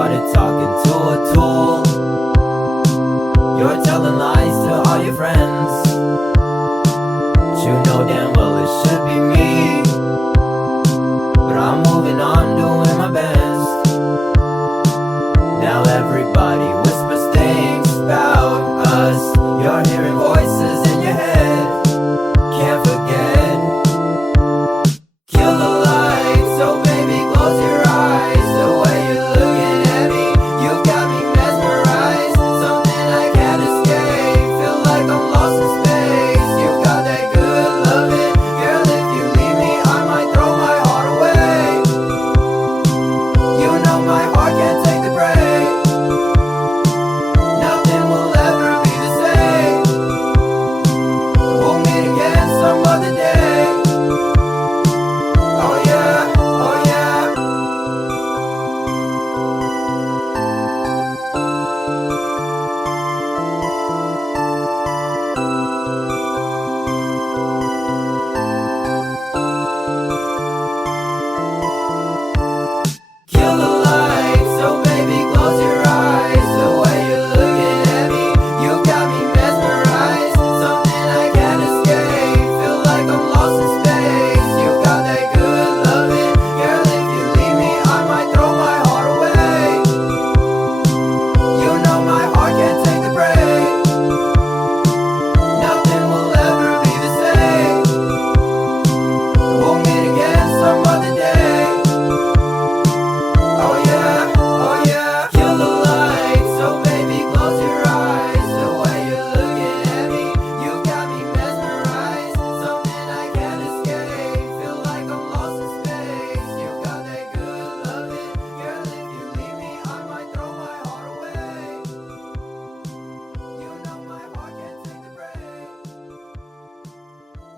started talking to a tool. You're telling lies to all your friends, but you know damn well it should be me. But I'm moving on, doing my best. Now everybody whispers things about us. You're hearing voices in your head. Can't forget. Kill the light, so baby close your eyes. The way you're looking at me, you got me mesmerized. Something I can't escape, feel like I'm lost in space. You got that good loving, girl, if you leave me I might throw my heart away. You know my heart can't take the break. Nothing will ever be the same. We'll meet again some other day. Oh yeah, oh yeah. Kill the light, so baby close your eyes. The way you're looking at me, you got me mesmerized. Something I can't escape, feel like I'm lost in space. You got that good loving, girl, if you leave me I might throw my heart away. You know my heart can't take the break. Nothing will ever be the same. We'll meet again some other day. Oh yeah, oh yeah. Kill the light, so baby close your eyes. The way you're looking at me, you got me mesmerized. Something I can't escape, feel like I'm lost in space. You got that good loving, girl, if you leave me I might throw my heart away. You know my heart can't take the break.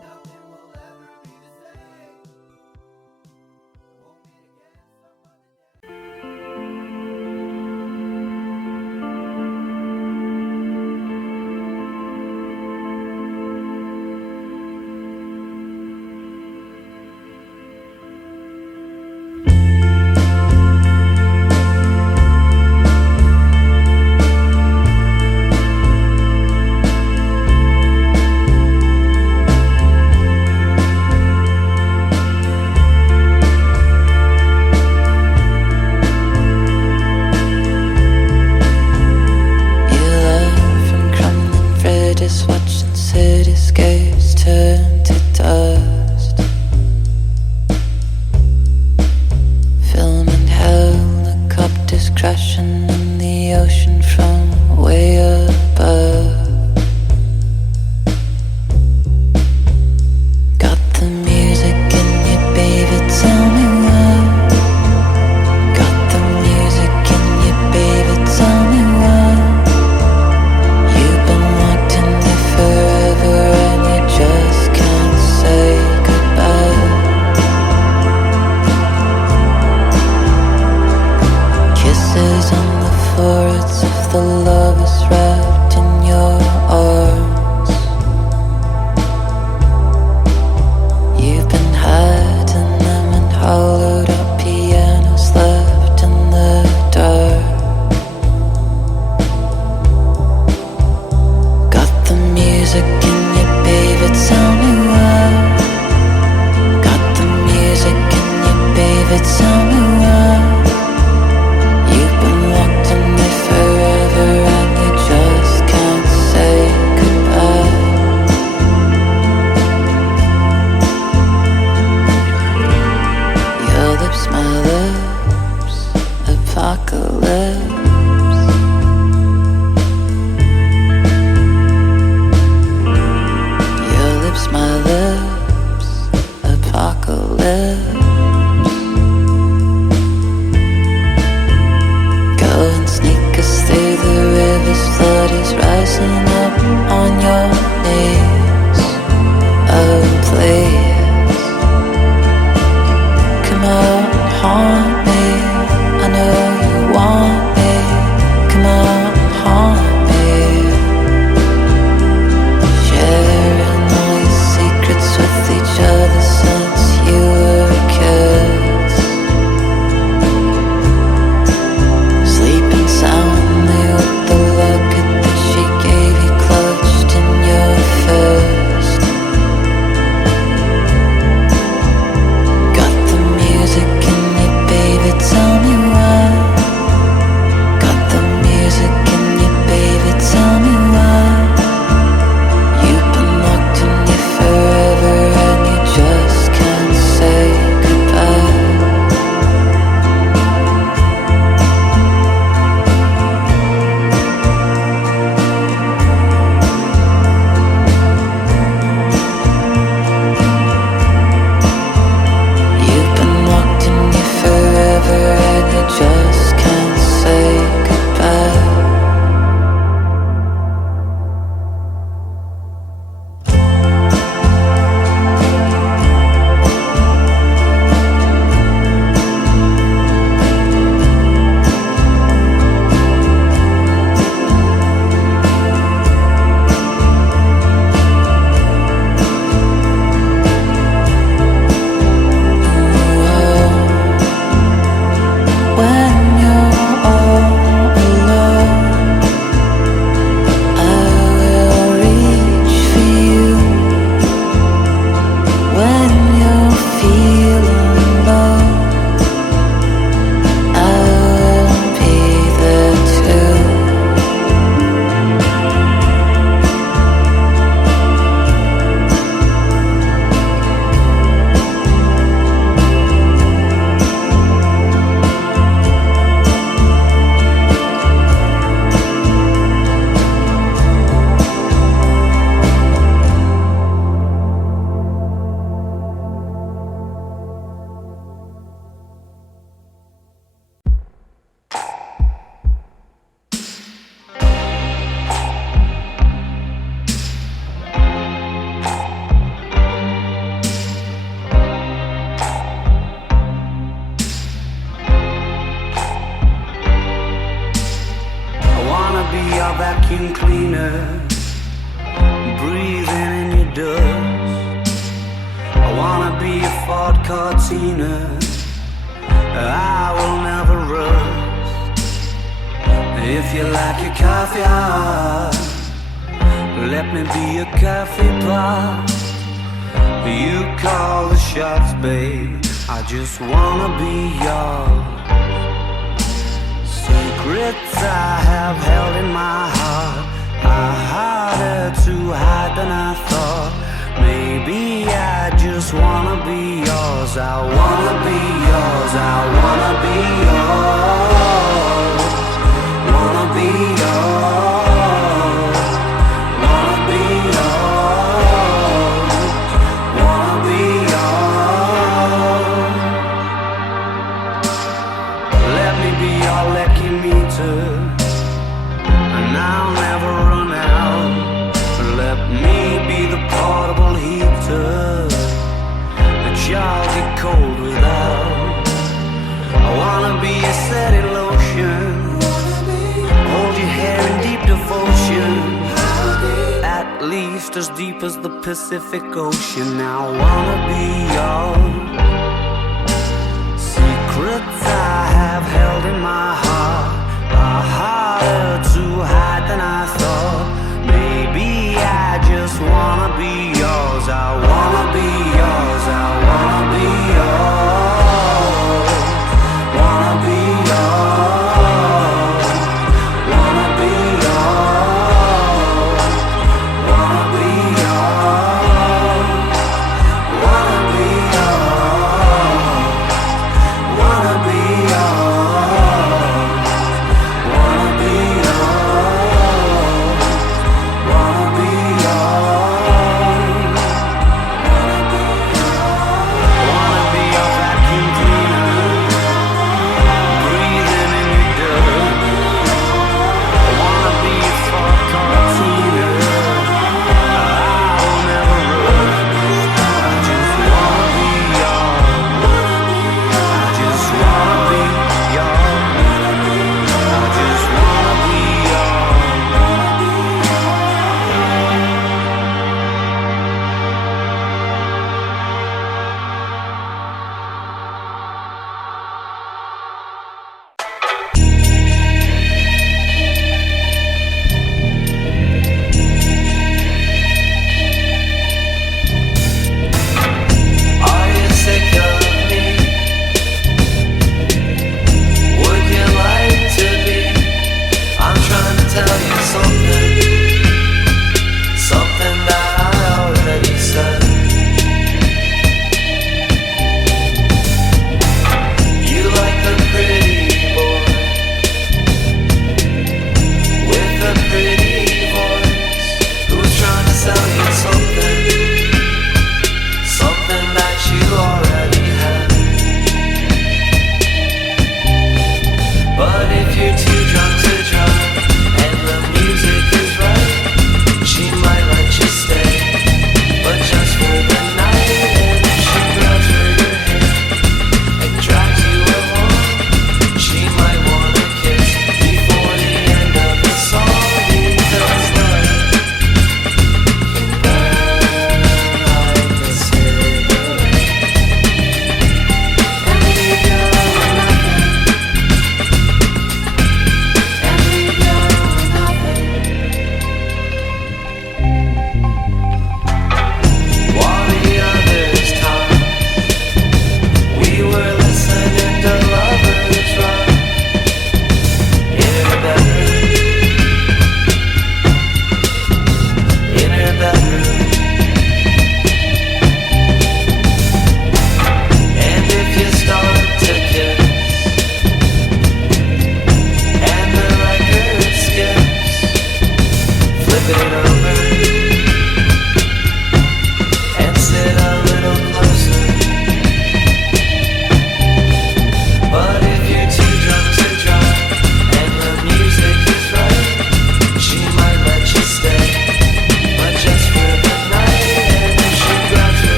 Nothing will ever be the same. We'll meet again some other day. You left from crumbling bridges, watching cityscapes turn to dust. Filming helicopters crashing in the ocean from way above. Got the music in you, baby, tell me why. Got the music in you, baby, tell me why. You've been wanting me forever and you just can't say goodbye. Kisses on the foreheads of the lovers wrapped in your arms. You've been hiding them in hollowed out pianos left in the dark. Got the music in you, baby, tell me why. Got the music in you, baby, tell me why. You've been wanting me forever and be your vacuum cleaner, breathing in your dust. I wanna be a Ford Cortina, I will never rust. If you like your coffee hot, let me be a coffee pot. You call the shots, babe, I just wanna be yours. Secrets I have held in my heart are harder to hide than I thought. Maybe I just wanna be yours. I wanna be yours. I wanna be yours. Wanna be yours. Wanna be yours. Wanna be yours. Let me be your lucky meter, and I'll never run out. Let me be the portable heater that y'all get cold without. I wanna be a steady lotion, hold your hair in deep devotion, at least as deep as the Pacific Ocean. I wanna be yours. Secrets I have held in my heart are harder to hide than I thought. Maybe I just wanna be yours. I wanna be yours. I wanna be yours. Wanna be yours. Wanna be yours. Wanna be yours. Wanna be yours. Wanna be yours.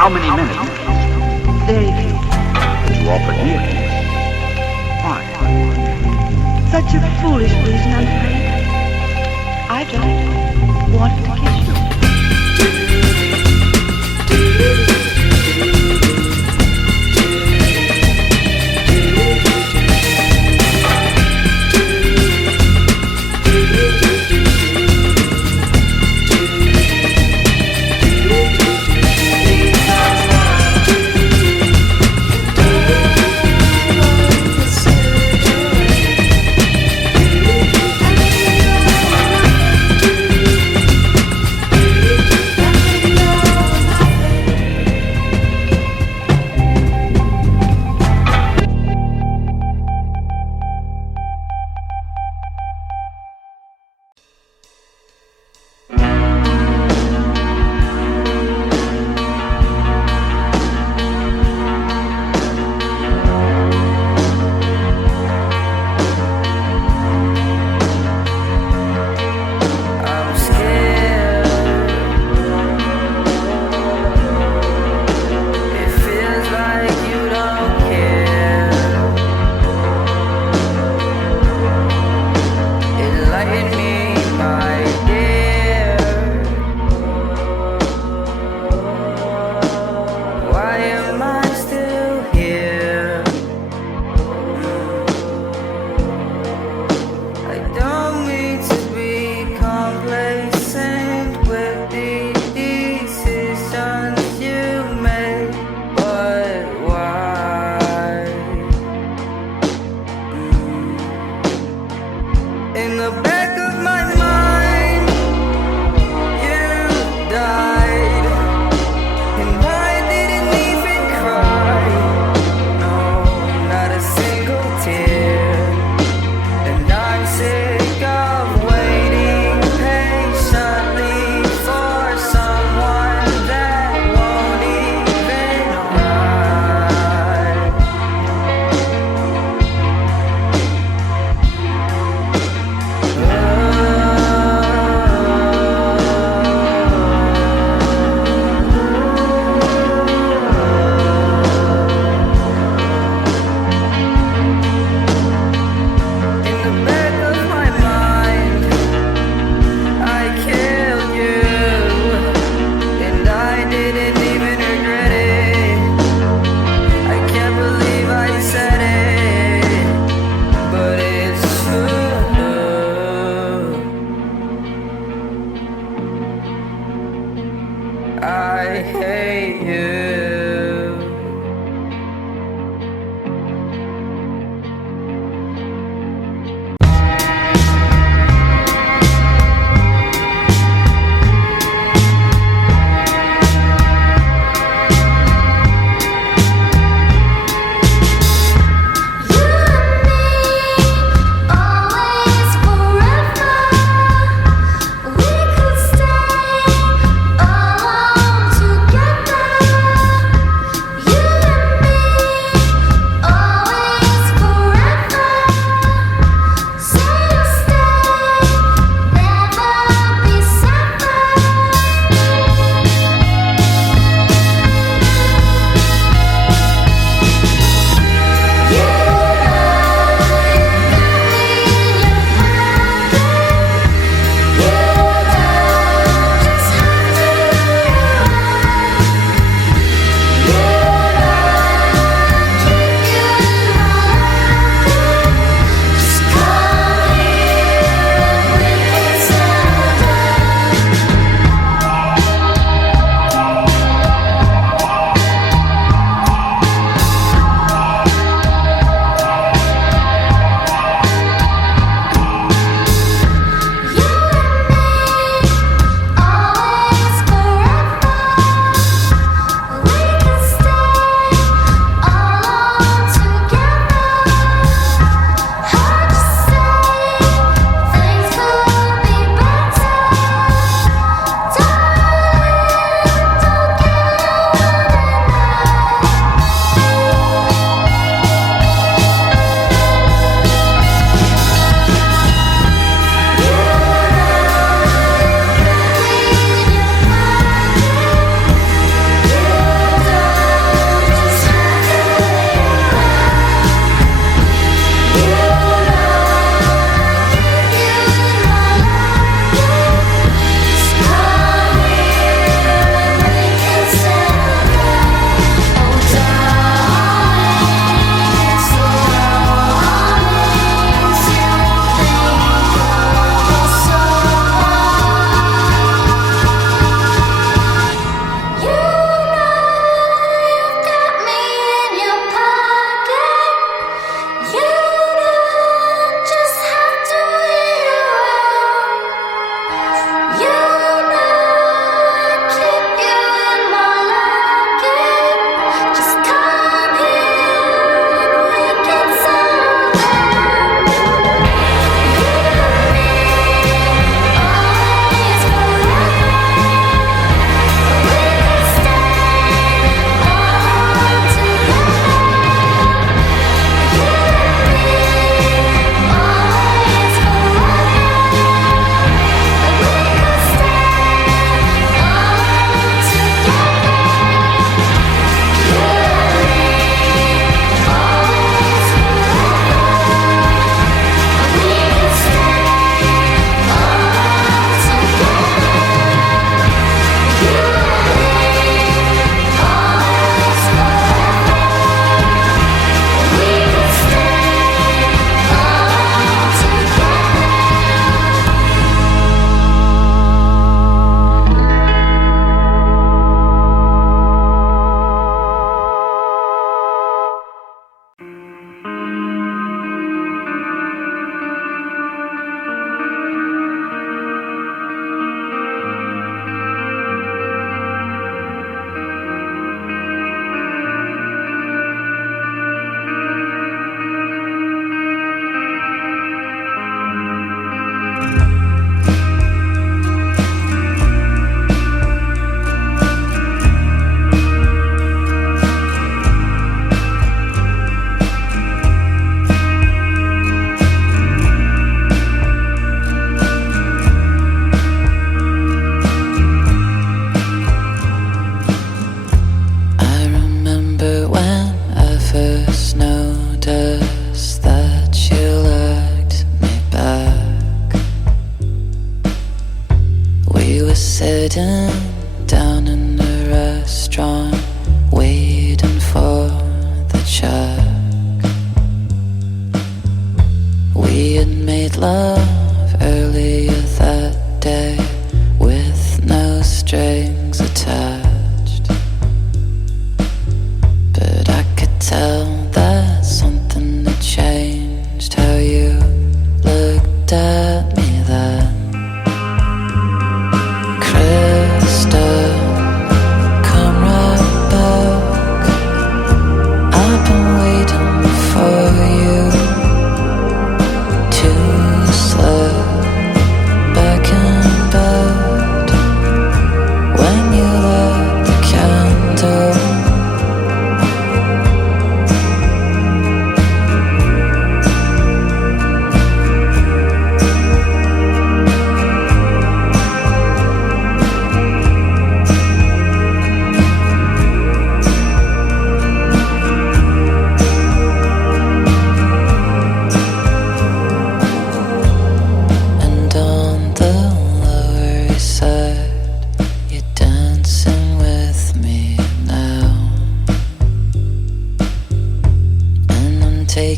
how many minutes? Very few. But you offered me a kiss. Why? Such a foolish reason, I'm afraid. I just wanted to kiss you. I'm scared. It feels like you don't care. Enlighten me, my dear. Why am I still here? I don't mean to be complacent with the decisions you make, but why? In the back of my mind, you died, and I didn't even cry. No, not a single tear. And I'm sick of waiting patiently for someone that won't even arrive. In the back of my mind, I killed you, and I didn't even regret it. I can't believe I said it, but it's true. I hate you. Always forever, we could stay alone together.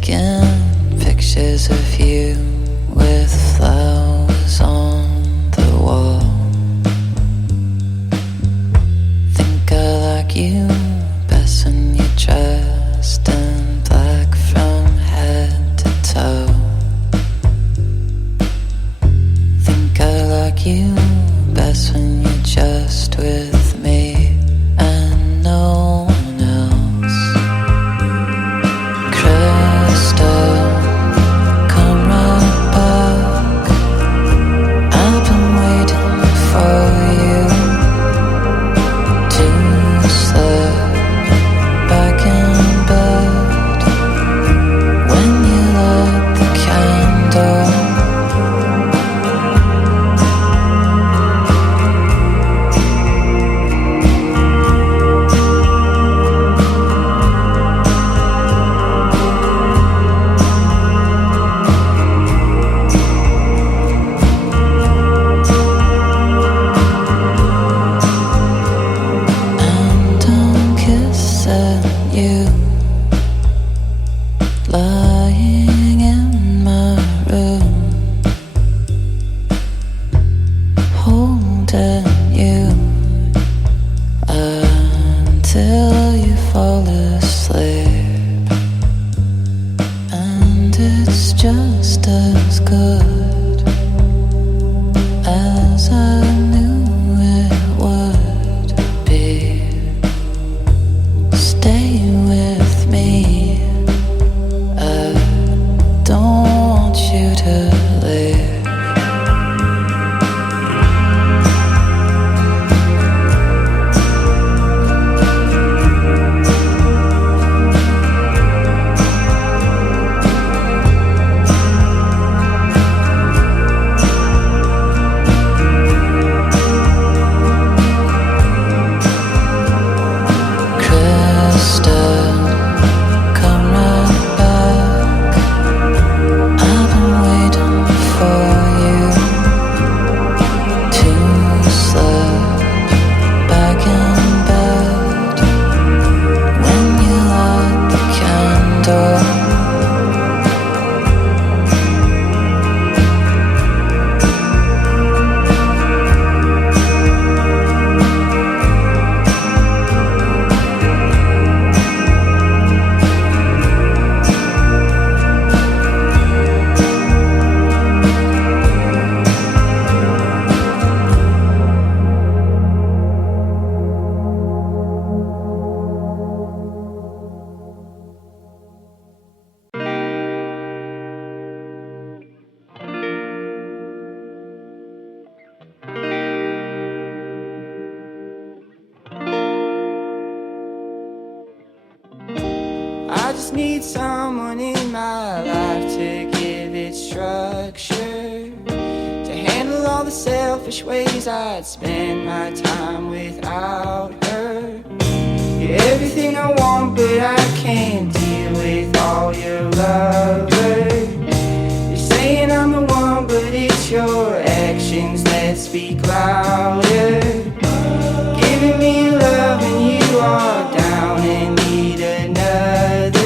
taking pictures of you with flowers on the wall. Think I like you best when you're dressed in black from head to toe. Think I like you best when you're just with me and no one else. Crystal, come right back. I've been waiting for you to slip back in bed when you light the candle. And I'm kissing you, lying in my room, holding you until you fall asleep. And it's just as good as I knew it would be. Stay with me, I don't want you to leave. Crystal, come right back. I've been waiting for you to slip back in bed when you light the candle. I just need someone in my life to give it structure, to handle all the selfish ways I'd spend my time without her. You're everything I want, but I can't deal with all your lovers. You're saying I'm the one, but it's your actions that speak louder. Giving me love when you are down and need another.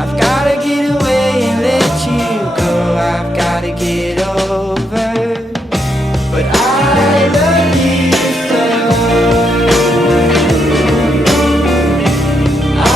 I've gotta get away and let you go. I've gotta get over. But I love you so. I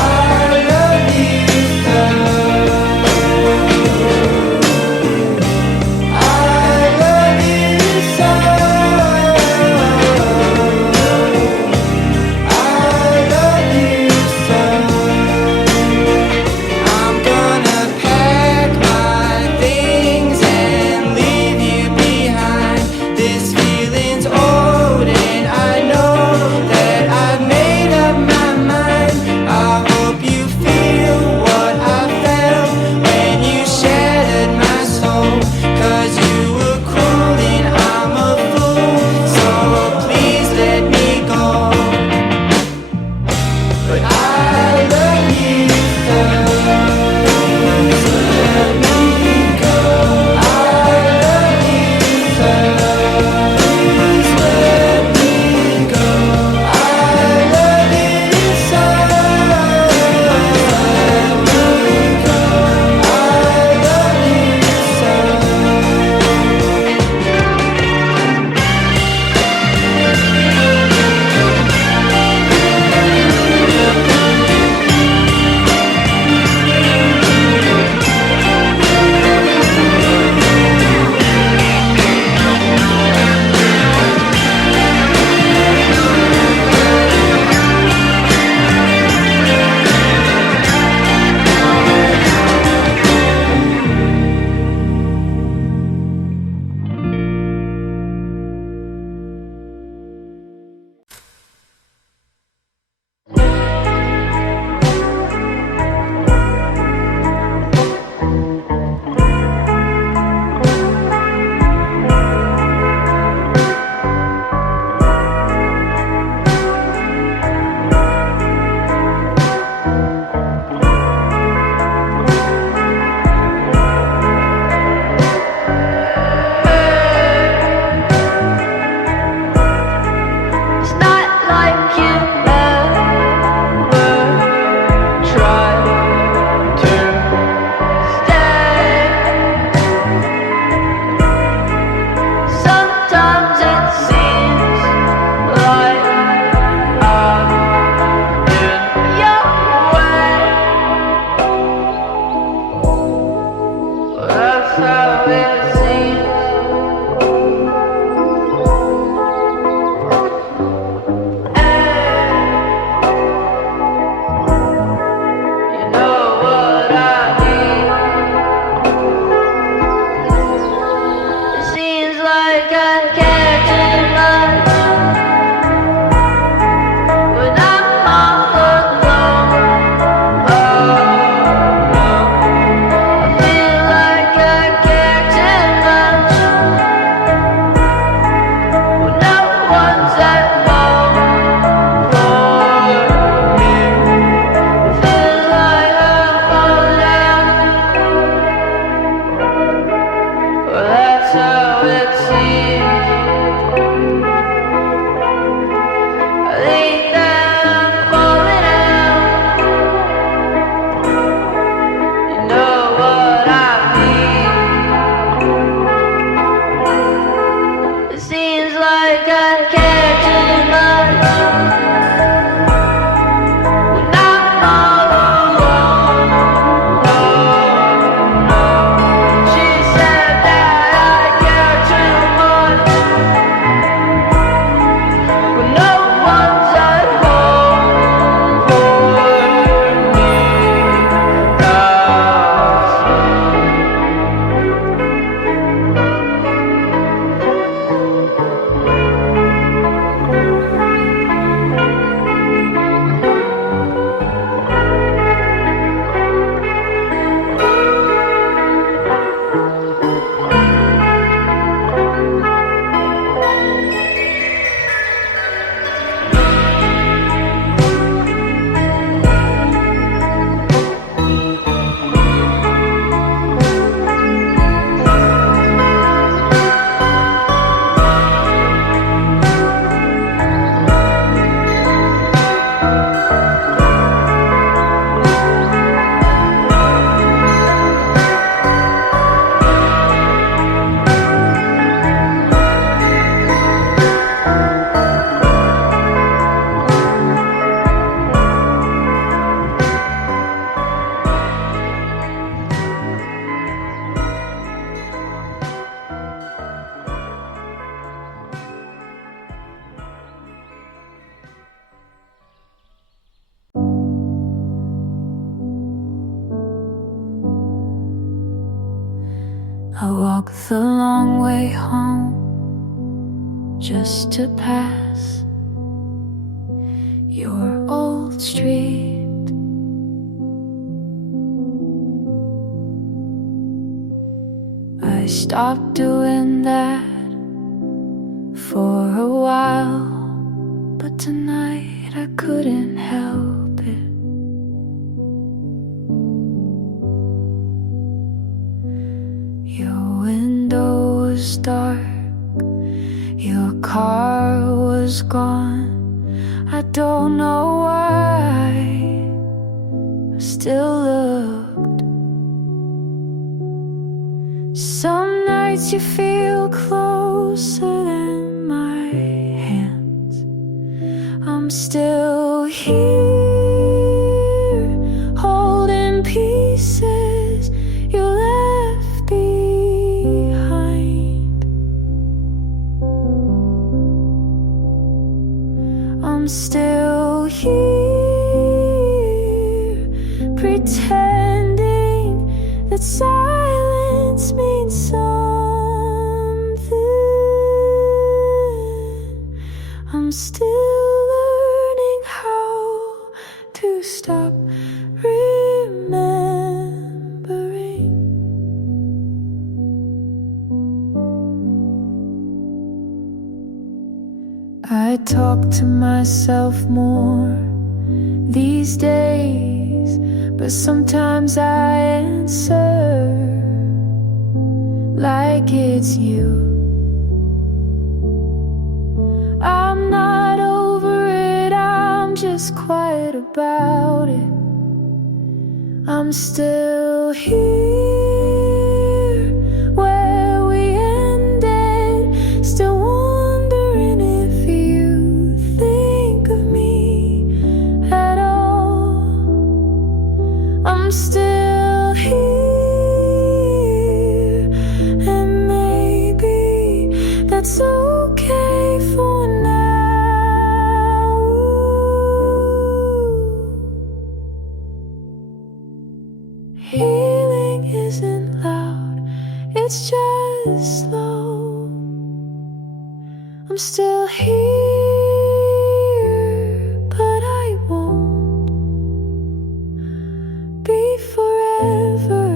I walk the long way home just to pass your old street. I stopped doing that for a while, but tonight I couldn't help it. Your window was dark, your car was gone. I don't know why I still looked. Some nights you feel closer than my hands. I'm still here, holding pieces you left behind. I'm still here, pretending that silence means something. I'm still learning how to stop remembering. I talk to myself more these days, but sometimes I answer like it's you. I'm not over it, I'm just quiet about it. I'm still here where we ended, still wondering if you think of me at all. I'm still here, and maybe that's okay for now. Healing isn't loud, it's just slow. I'm still here, but I won't be forever,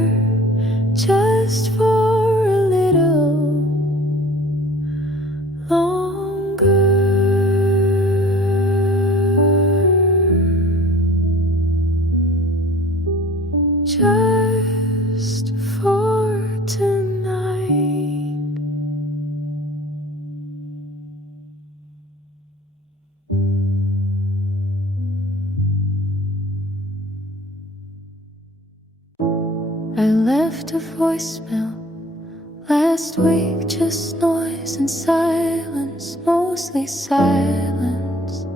just for a little longer. Just for tonight. I left a voicemail last week, just noise and silence, mostly silence.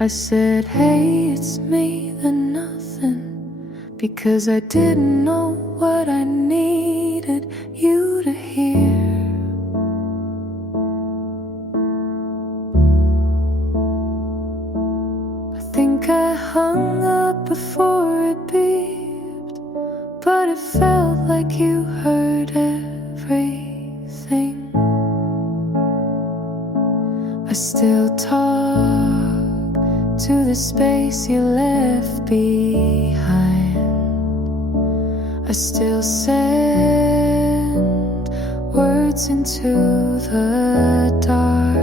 I said, hey, it's me, then nothing, because I didn't know what I needed you to hear. I think I hung up before it beeped, but it felt like you heard everything. I still talk to the space you left behind. I still send words into the dark.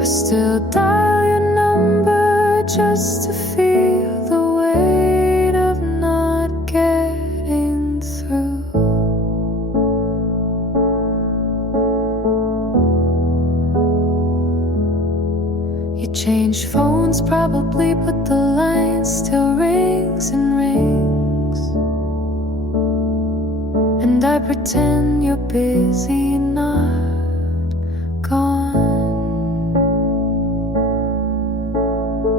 I still dial your number just to feel the weight of not getting through. You changed phones probably, but the line still rings and rings. And I pretend you're busy, not gone.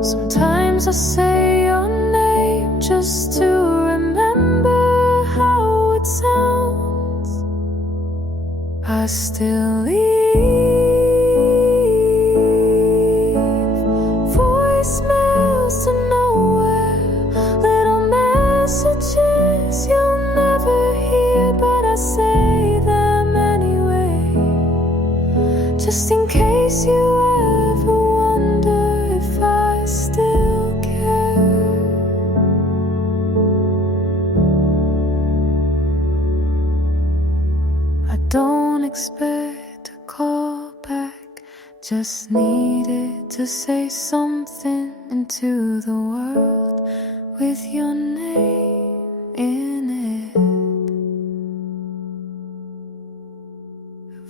Sometimes I say your name just to remember how it sounds. I still leave voicemails to know just in case you ever wonder if I still care. I don't expect a call back, just needed to say something into the world with your name in it.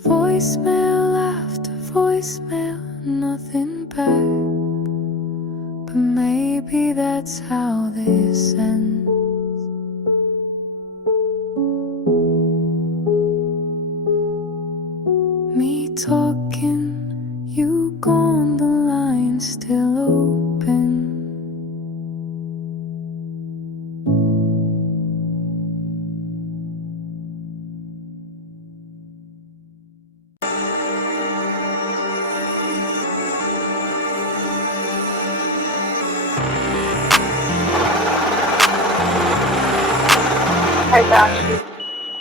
Voicemail after voicemail, nothing back. But maybe that's how this ends. Me talking, you gone, the line still open.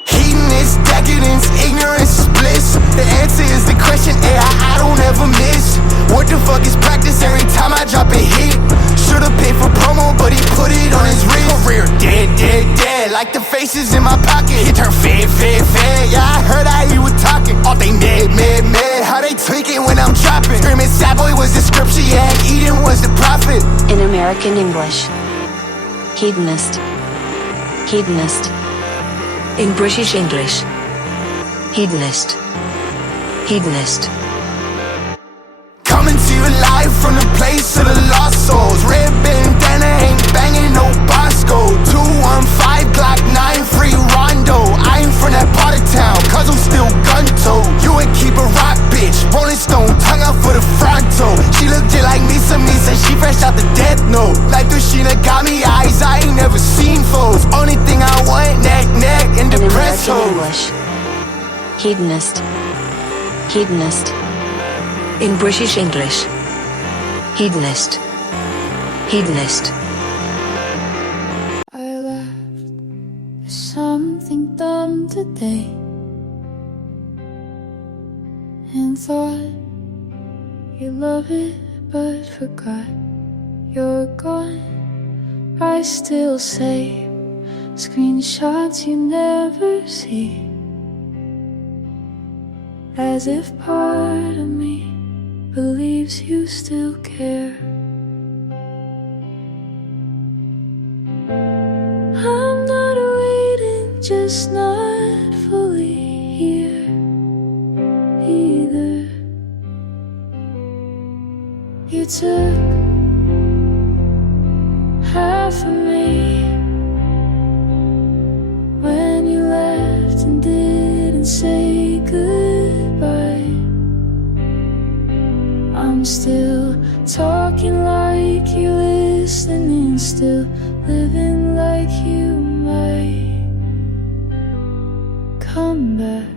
Hedonist, decadence, ignorance is bliss. The answer is the question I don't ever miss. What the fuck is practice every time I drop a hit? Should've paid for promo, but he put it on his wrist. Career dead, dead, dead, like the faces in my pocket. He turned fed, fed, fed, yeah, I heard how he was talking. All they mad, mad, mad, how they tweaking when I'm dropping. Screaming sad boy was the scripture, yeah, Eden was the prophet. In American English, hedonist, hedonist. In British English, hedonist, hedonist. Coming to you live from the place of the lost souls. Red bandana ain't banging no Bosco. 215 Glock 9 free Rondo. I ain't from that part of town, cause I'm still gun-toed. You ain't keep a rock, bitch. Rolling Stone, tongue out for the fronto. She look just like Misa Misa, she fresh out the death note. Like Dushina got me eyes, I ain't never seen foes. Only thing I want, neck, neck, and In depressed American hoes. English, hedonist, hedonist. In British English, hedonist, hedonist. I laughed at something dumb today and thought you love it but forgot you're gone. I still save screenshots you never see, as if part of me believes you still care. I'm not waiting, just not fully here either. You took half of me when you left and didn't say goodbye. I'm still talking like you're listening, still living like you might come back.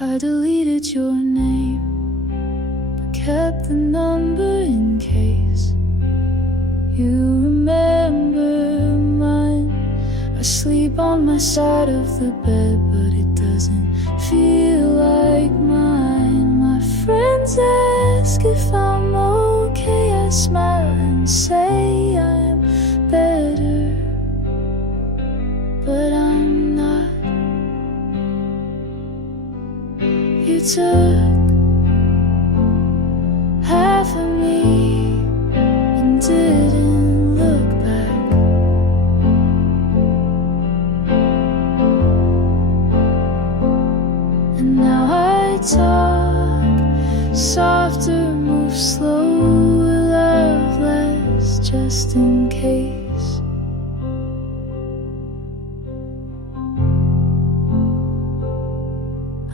I deleted your name, but kept the number in case you remember mine. I sleep on my side of the bed, but it doesn't feel like mine. My friends ask if I'm okay, I smile and say I'm better, but I'm not. You took half of me and didn't look back. And now I talk softer, move slower, love less, just in case.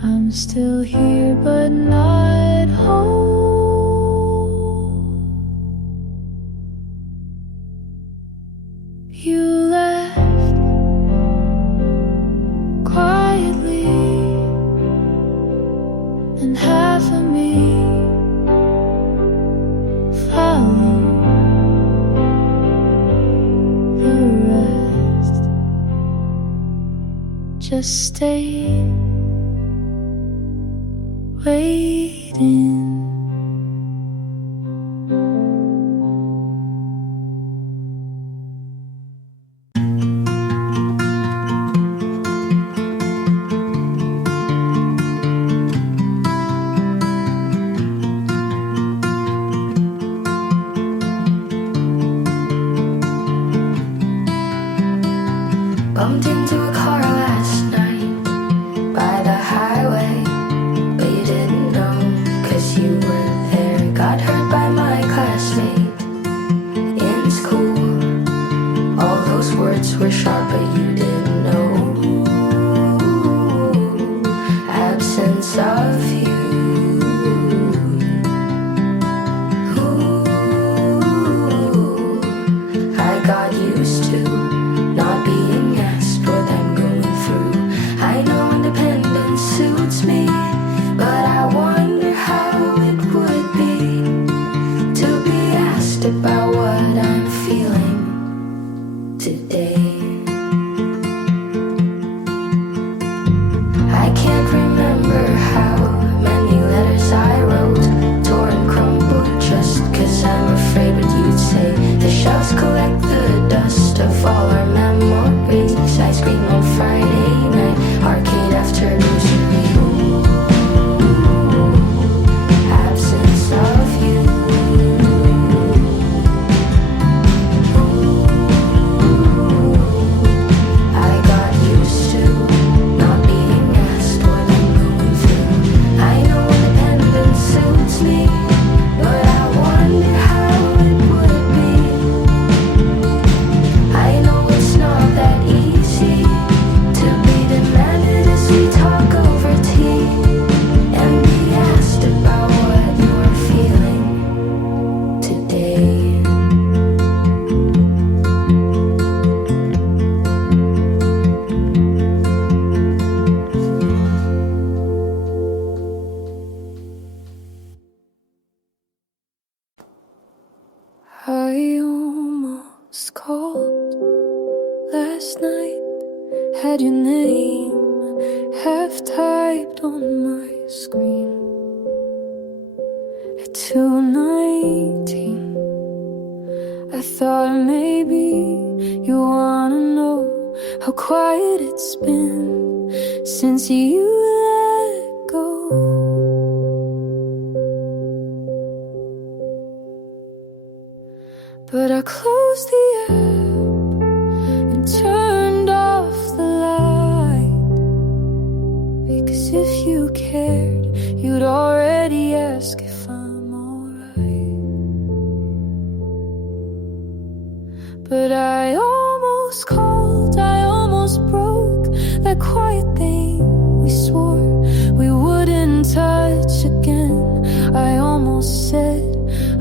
I'm still here but not home. You left quietly, and half of me followed the rest. just stay waiting. Bumped into a car last night by the highway, but you didn't know, 'cause you weren't there. Got hurt by my classmate in school. All those words were sharp, but you didn't know. Absence of you. Ooh, I got used to not being asked what I'm going through. I know independence suits me, but I wonder how it would be to be asked about what I'm feeling today. I can't remember how many letters I wrote, tore and crumbled just 'cause I'm afraid what you'd say. The shelves collect the dust of all our memories. Ice cream on Friday night, arcade afternoons with me. Ooh, absence of you. Ooh, I got used to not being asked what I'm going through. I know independence suits me, but I wonder how it would be. I know it's not that easy to be demanded as we talk over tea and be asked about what you're feeling today. I almost called last night, had your name half typed on my screen. At 2:19, I thought maybe you wanna know how quiet it's been since you let go. But I closed the app and turned off the light, because if you cared, you'd already ask if I'm alright. But I almost called, I almost broke that quiet thing we swore we wouldn't touch again. I almost said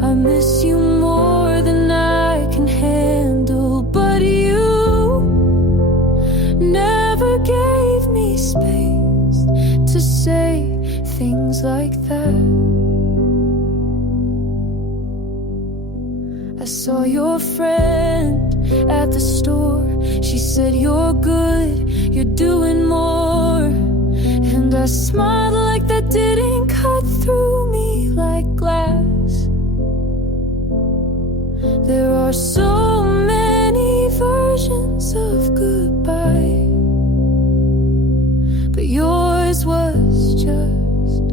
I miss you more than I can handle, but you never gave me space to say things like that. I saw your friend at the store. She said you're good, you're doing more, and I smiled like that didn't cut through me like glass. There are so many versions of goodbye, but yours was just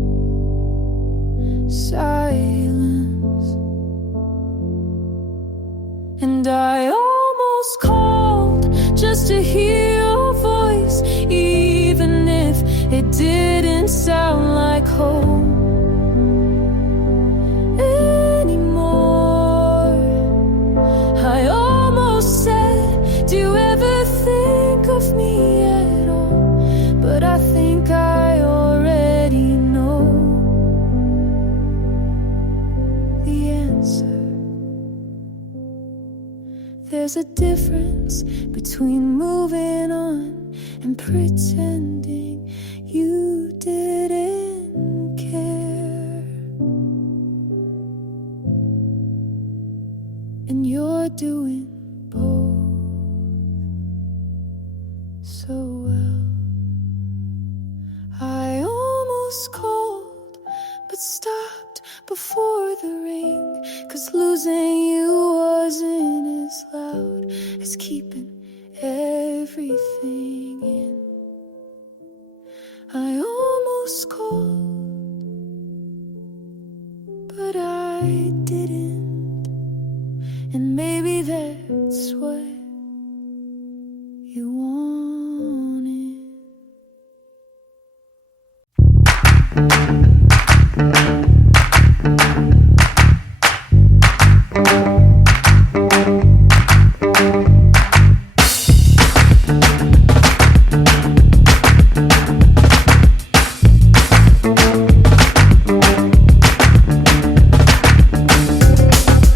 silence. And I almost called just to hear your voice, even if it didn't sound like home anymore. I almost said, do you ever think of me at all? But I think I already know the answer. There's a difference between moving on and pretending you didn't care. And you're doing both so well. almost called, but stopped before the ring. 'Cause losing you wasn't as loud as keeping everything in. I almost called, but I didn't. And maybe that's what you wanted.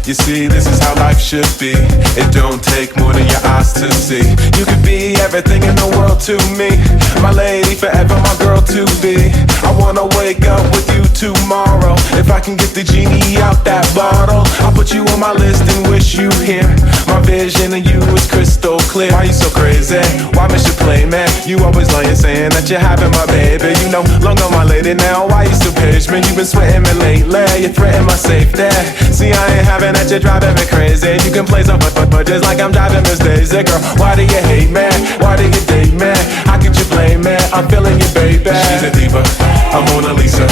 You see, this is how life should be. It don't take more than your eyes to see. You could be everything in the world to me. My lady, forever my girl to be. I wanna wake up with you tomorrow. If I can get the genie out that bottle, I'll put you on my list and wish you here. My vision of you is crystal clear. Why you so crazy? Why miss your play, man? You always lying, saying that you're having my baby. You know, long on my lady now. Why you still page me? You been sweating me lately. You threaten my safety. See, I ain't having that, you're driving me crazy. You can play some but just like I'm driving Miss Daisy. Girl, why do you hate me? Why do you date me? How could you blame me? I'm feeling you, baby. She's a diva, I'm Mona Lisa.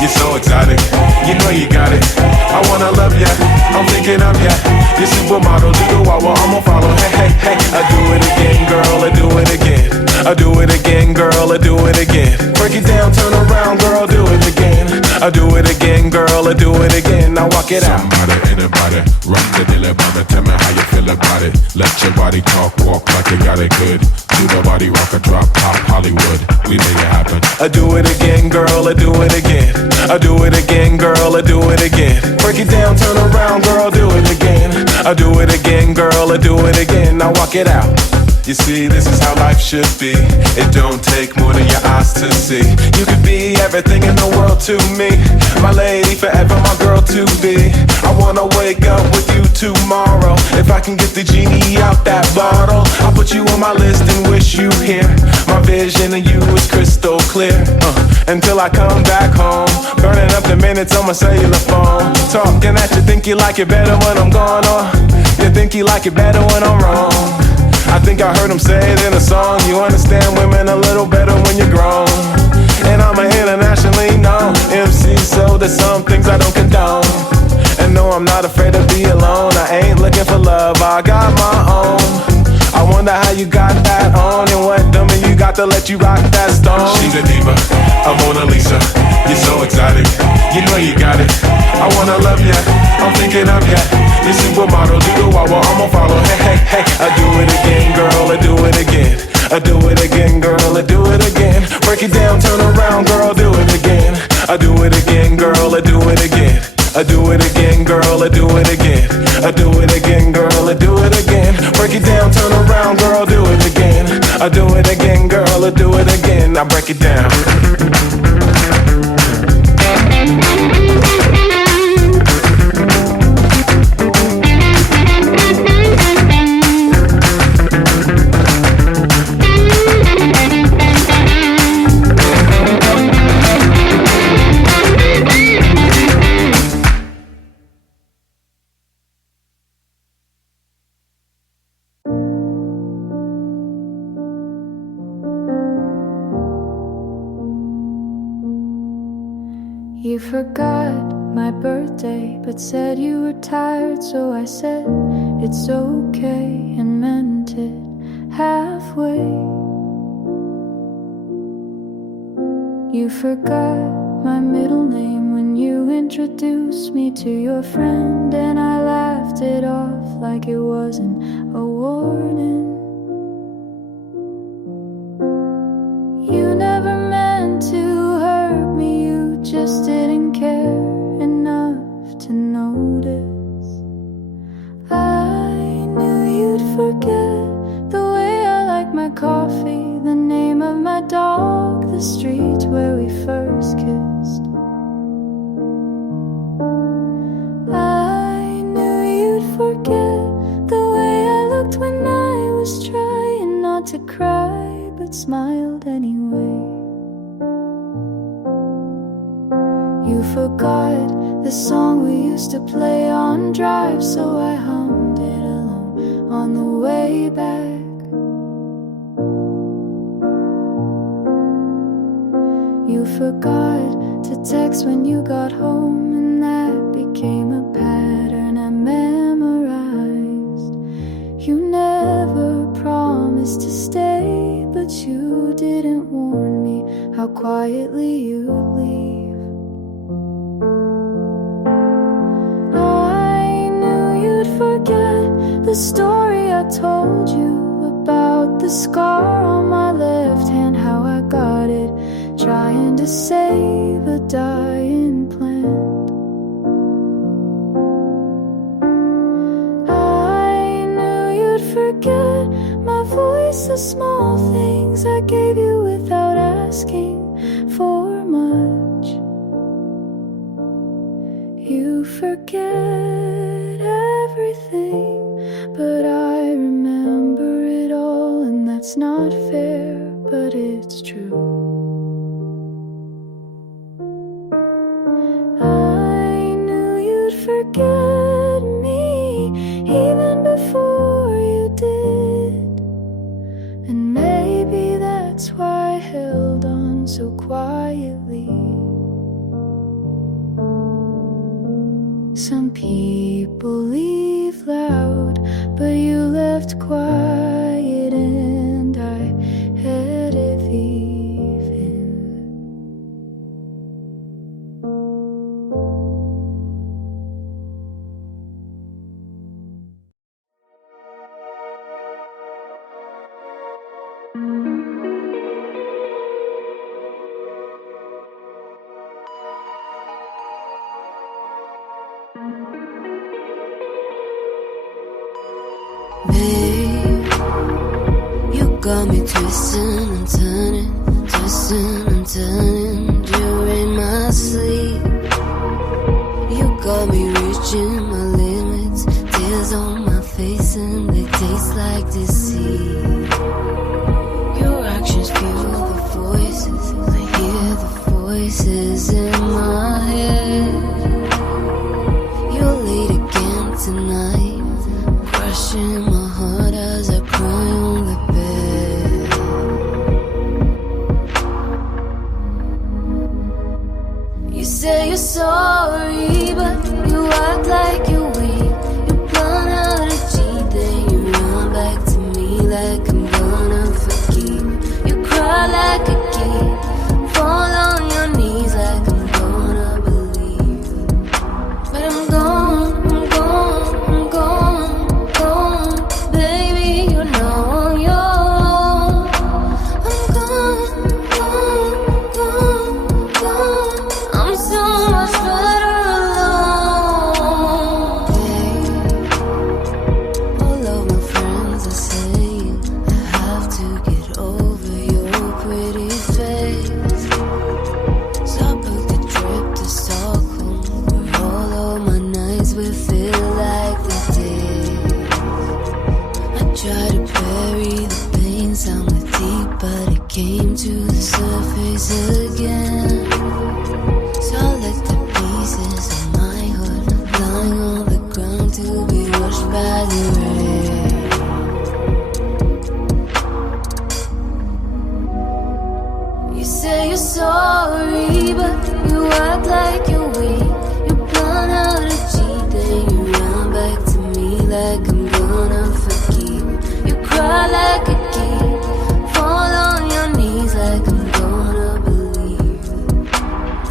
You're so exotic, you know you got it. I wanna love ya, I'm thinking of ya. You're supermodel, do the wah-wah, I'ma follow. Hey, hey, hey, I do it again, girl, I do it again. I do it again, girl, I do it again. Break it down, turn around, girl, do it again. I do it again, girl, I do it again. Now walk it out. Somebody, anybody, rock the dilly bobby. Tell me how you feel about it. Let your body talk, walk like you got it good. Do the body rock a drop top Hollywood. We make it happen. I do it again, girl, I do it again. I do it again, girl, I do it again. Break it down, turn around, girl, do it again. I do it again, girl, I do it again. Now walk it out. You see, this is how life should be. It don't take more than your eyes to see. You could be everything in the world to me. My lady, forever my girl to be. I wanna wake up with you tomorrow. If I can get the genie out that bottle, I'll put you on my list and wish you here. My vision of you is crystal clear. Until I come back home, burning up the minutes on my cellular phone. Talking that you think you like it better when I'm gone, or you think you like it better when I'm wrong. I think I heard him say it in a song. You understand women a little better when you're grown. And I'm an internationally known MC, so there's some things I don't condone. And no, I'm not afraid to be alone. I ain't looking for love, I got my own. I wonder how you got that on, and what dummy you got to let you rock that stone. She's a diva, I'm Mona Lisa. You're so exotic, you know you got it. I wanna love ya, I'm thinking of ya. You're supermodel, do the wah-wah, I'ma follow. Hey, hey, hey, I do it again, girl, I do it again. I do it again, girl, I do it again. Break it down, turn around, girl, do it again. I do it again, girl, I do it again. I do it again, girl, I do it again. I do it again, girl, I do it again. Break it down, turn around, girl, do it again. I do it again, girl, I do it again. Now break it down. You forgot my birthday, but said you were tired, so I said it's okay and meant it halfway. You forgot my middle name when you introduced me to your friend, and I laughed it off like it wasn't a warning. You never meant to hurt me, you just didn't care enough to notice. I knew you'd forget the way I like my coffee, the name of my dog, the street where we first kissed. I knew you'd forget the way I looked when I was trying not to cry, but smiled anyway. You forgot the song we used to play on drive, so I hummed it alone on the way back. You forgot to text when you got home, and that became a pattern I memorized. You never promised to stay, but you didn't warn me how quietly you'd leave. Forget the story I told you about the scar on my left hand, how I got it trying to save a dying plant. I knew you'd forget my voice, the small things I gave you without asking for much. You forget everything, but I remember it all, and that's not fair, but it's true. I knew you'd forget me even before you did, and maybe that's why I held on so quietly. Some people leave loud, but you left quiet, and I had it even. Babe, you got me twisting and turning during my sleep. You got me reaching my limits, tears on my face and they taste like deceit. Your actions fuel the voices, I hear the voices in my head. You're late again tonight, crushing my heart as I cry on the bed. You say you're sorry, but you act like you're weak. You plan how to cheat, then you run back to me like I'm gonna forgive. You cry like a kid, fall on your knees like I'm gonna believe. But I'm gone, I'm gone, I'm gone, gone. Baby, you're now on your own. I'm gone, gone, gone, gone. I'm so much better alone. Babe, all of my friends are saying I have to get over your pretty face. So I booked a trip to Stockholm, where all of my nights will feel like the days. I tried to bury the pain somewhere deep, but it came to the surface again. So I let the pieces of my heart lying on the ground to be washed by the rain. You say you're sorry, but you act like you're weak. You plan how to cheat, then you run back to me like I'm gonna forgive. You cry like a kid, fall on your knees like I'm gonna believe.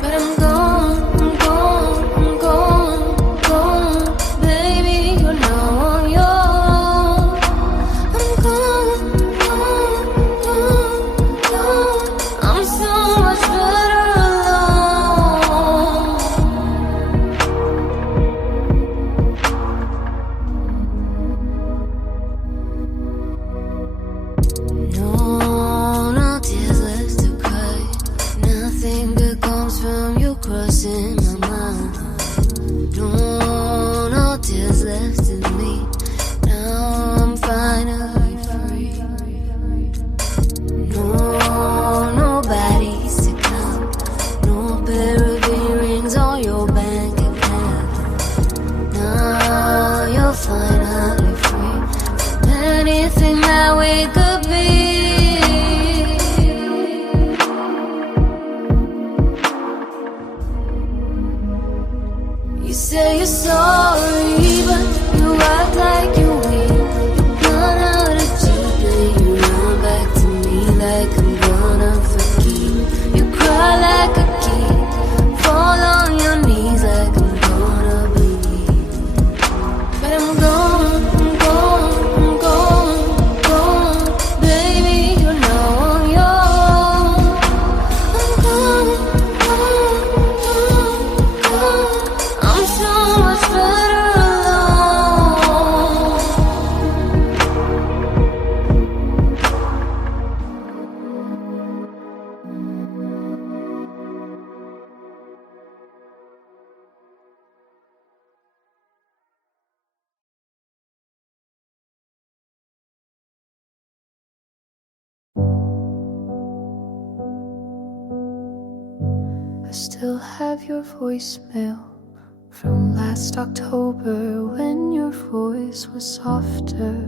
But I'm gone, I'm gone, I'm gone, gone. Baby, you're now on your own. I'm gone, gone, gone, gone. I'm so much better alone. I still have your voicemail from last October when your voice was softer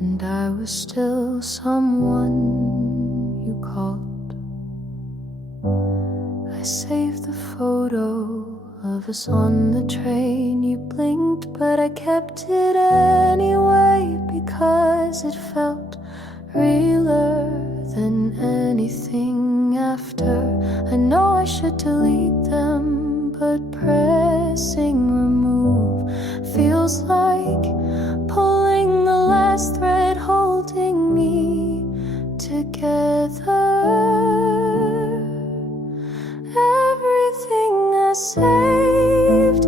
and I was still someone you called. I saved the photo of us on the train. You blinked, but I kept it anyway because it felt realer than anything after. I know I should delete them, but pressing remove feels like pulling the last thread holding me together. Everything I saved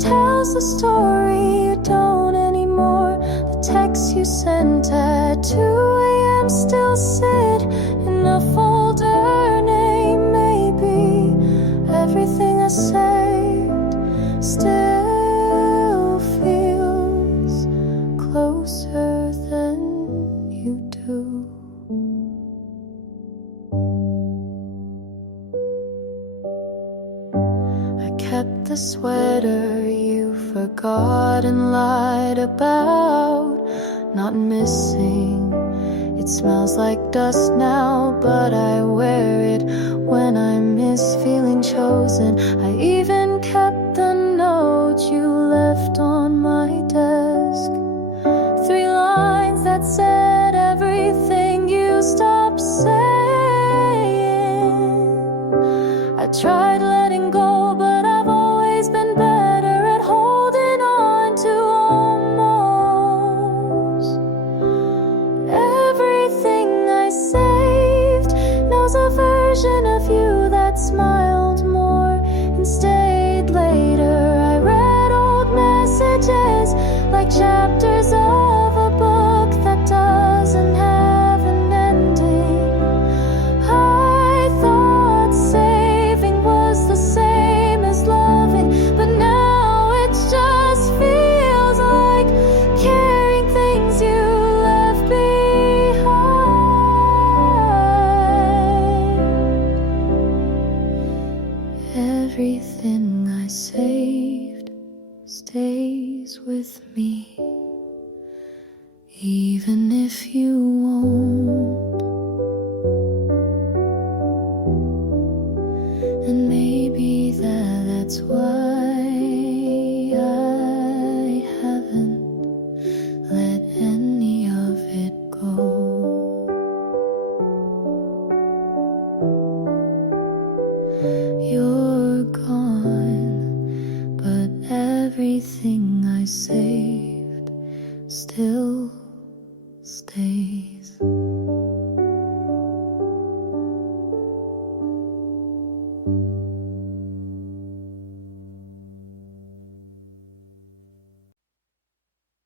tells the story you don't anymore. The texts you sent at 2 a.m. still sit in a folder name. Maybe everything I saved still feels closer than you do. I kept the sweater you forgot and lied about not missing. It smells like dust now, but I wear it when I miss feeling chosen. I even kept the note you left on my desk. 3 lines that said everything you stopped saying. I tried letting go, but I've always been better at holding on to almost. Everything I saved knows a version of you that smiled more and stayed later. I read old messages like chapters of a book that doesn't have an ending. I thought saving was the same as loving, but now it just feels like carrying things you left behind. Everything I saved stays with me, even if you won't. And maybe that's why I haven't let any of it go. You're gone, but everything I saved still stays.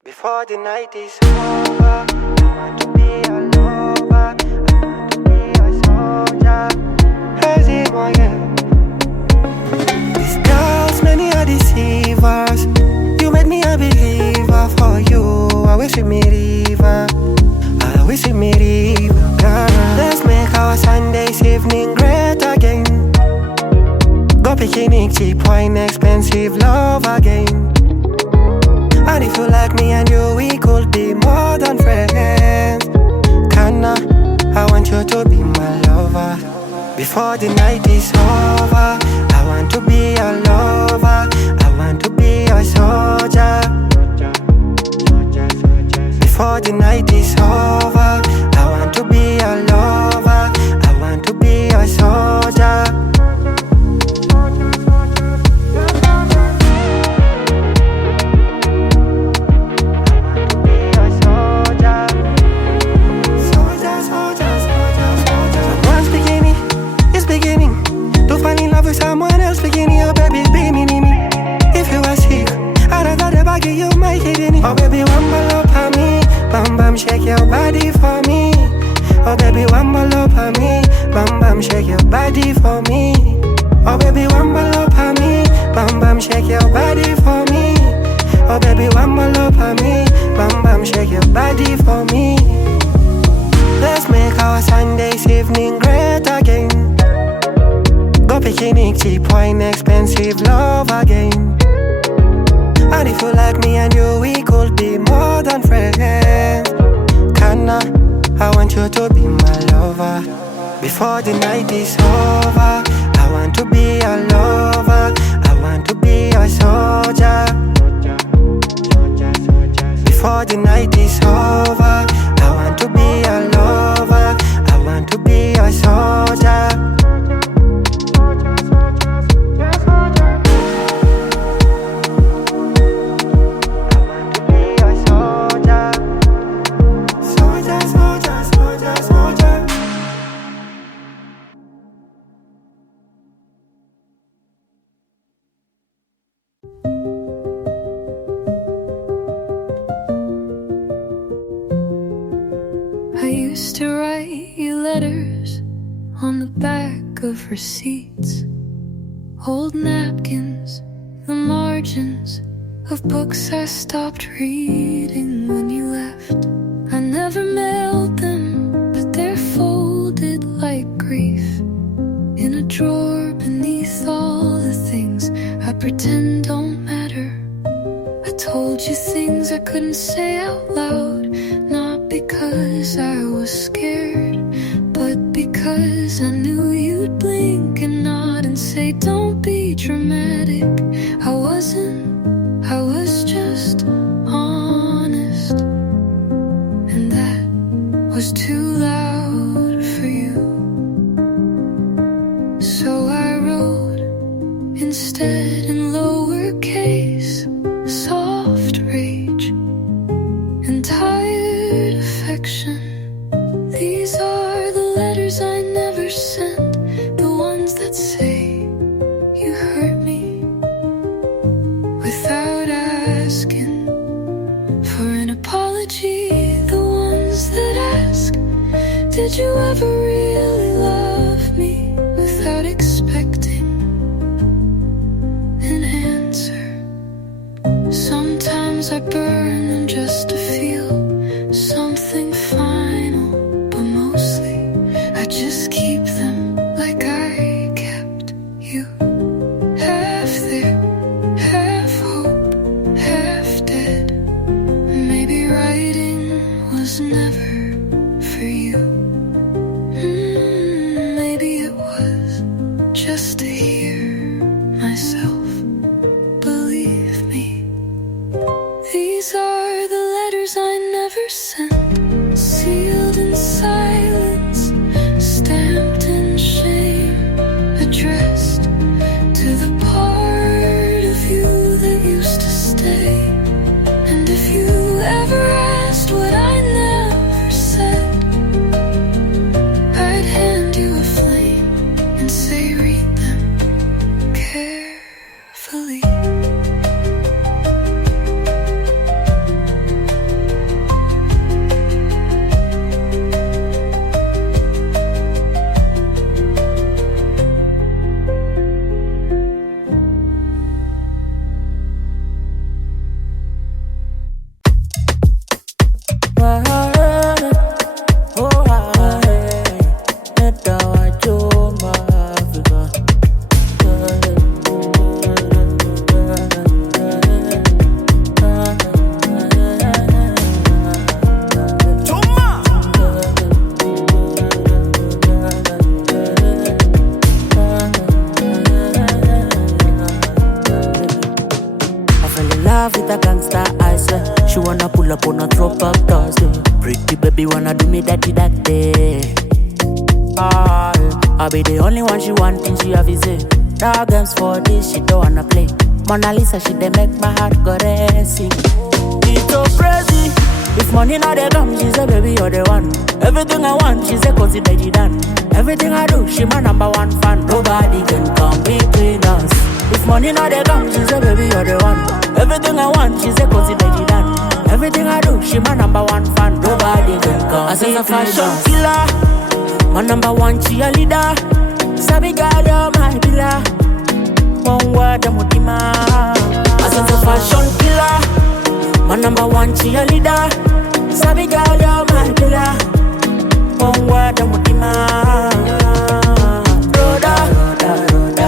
Before the night is over, I want to be a lover, I want to be a soldier. How's it going? These girls, many are deceivers. You made me a believer. For you, I wish it me river, I wish it me river. Girl, let's make our Sundays evening great again. Go picnic, cheap wine, expensive love again. And if you like me and you, we could be more than friends. Kinda, I want you to be my lover. Before the night is over, I want to be a lover, I want to be a soldier. Before the night is over, I want to be a lover, I want to be a soldier. Someone else beginning, oh baby, be me. If you are sick, I'd rather the baggy you might hit in it. Oh baby, one ball up on me, bam bam, shake your body for me. Oh baby, one ball up on me, bam bam, shake your body for me. Oh baby, one ball up on me, bam bam, shake your body for me. Oh baby, one ball up on me, bam bam, shake your body for me. Let's make our Sundays evening great again. Go pick unique, cheap wine, expensive love again. And if you like me and you, we could be more than friends. Kana, I want you to be my lover. Before the night is over, I want to be a lover. I want to be a soldier. Before the night is over, I want to be a lover. I want to be a soldier. On the back of receipts, old napkins, the margins of books I stopped reading when you left. I never mailed them, but they're folded like grief in a drawer beneath all the things I pretend don't matter. I told you things I couldn't say out loud, not because I was scared, but because I knew you'd blink and nod and say, don't be dramatic. I wasn't, I was just honest. And that was too loud for you. So I wrote instead in lowercase, soft rage and tired affection. These are the letters I never sent, the ones that say you hurt me without asking for an apology. The ones that ask, did you ever really love me, without expecting an answer. Sometimes I burn them just to feel something final, but mostly I just keep them like I kept you. Half there, half hope, half dead. Maybe writing was never for you. Maybe it was just to hear myself. Believe me, these are the letters I never sent, sealed in silence, stamped in shame, addressed to the part of you that used to stay. And if you ever asked what I never said, I'd hand you a flame and say, read them carefully. With a gangster, I swear. She wanna pull up on a throwback Thursday. Pretty baby wanna do me that day. I'll be the only one she want, and she have is it. Dog games for this, she don't wanna play. Mona Lisa, she dey make my heart go racing. It's so crazy. If money not they come, she say baby you're the one. Everything I want, she say consider it done. Everything I do, she my number one fan. Nobody can come between us. If money not they come, she say baby you're the one. Everything I want, she say consider it done. Everything I do, she my number one fan. Nobody can come. I say a fashion killer, my number one cheerleader. Sabi girl, you're my pillar. One word, I'm Mutima. I say a fashion killer, my number one cheerleader. Sabi girl, you're my pillar. One word, I'm Mutima. Roda, roda, roda.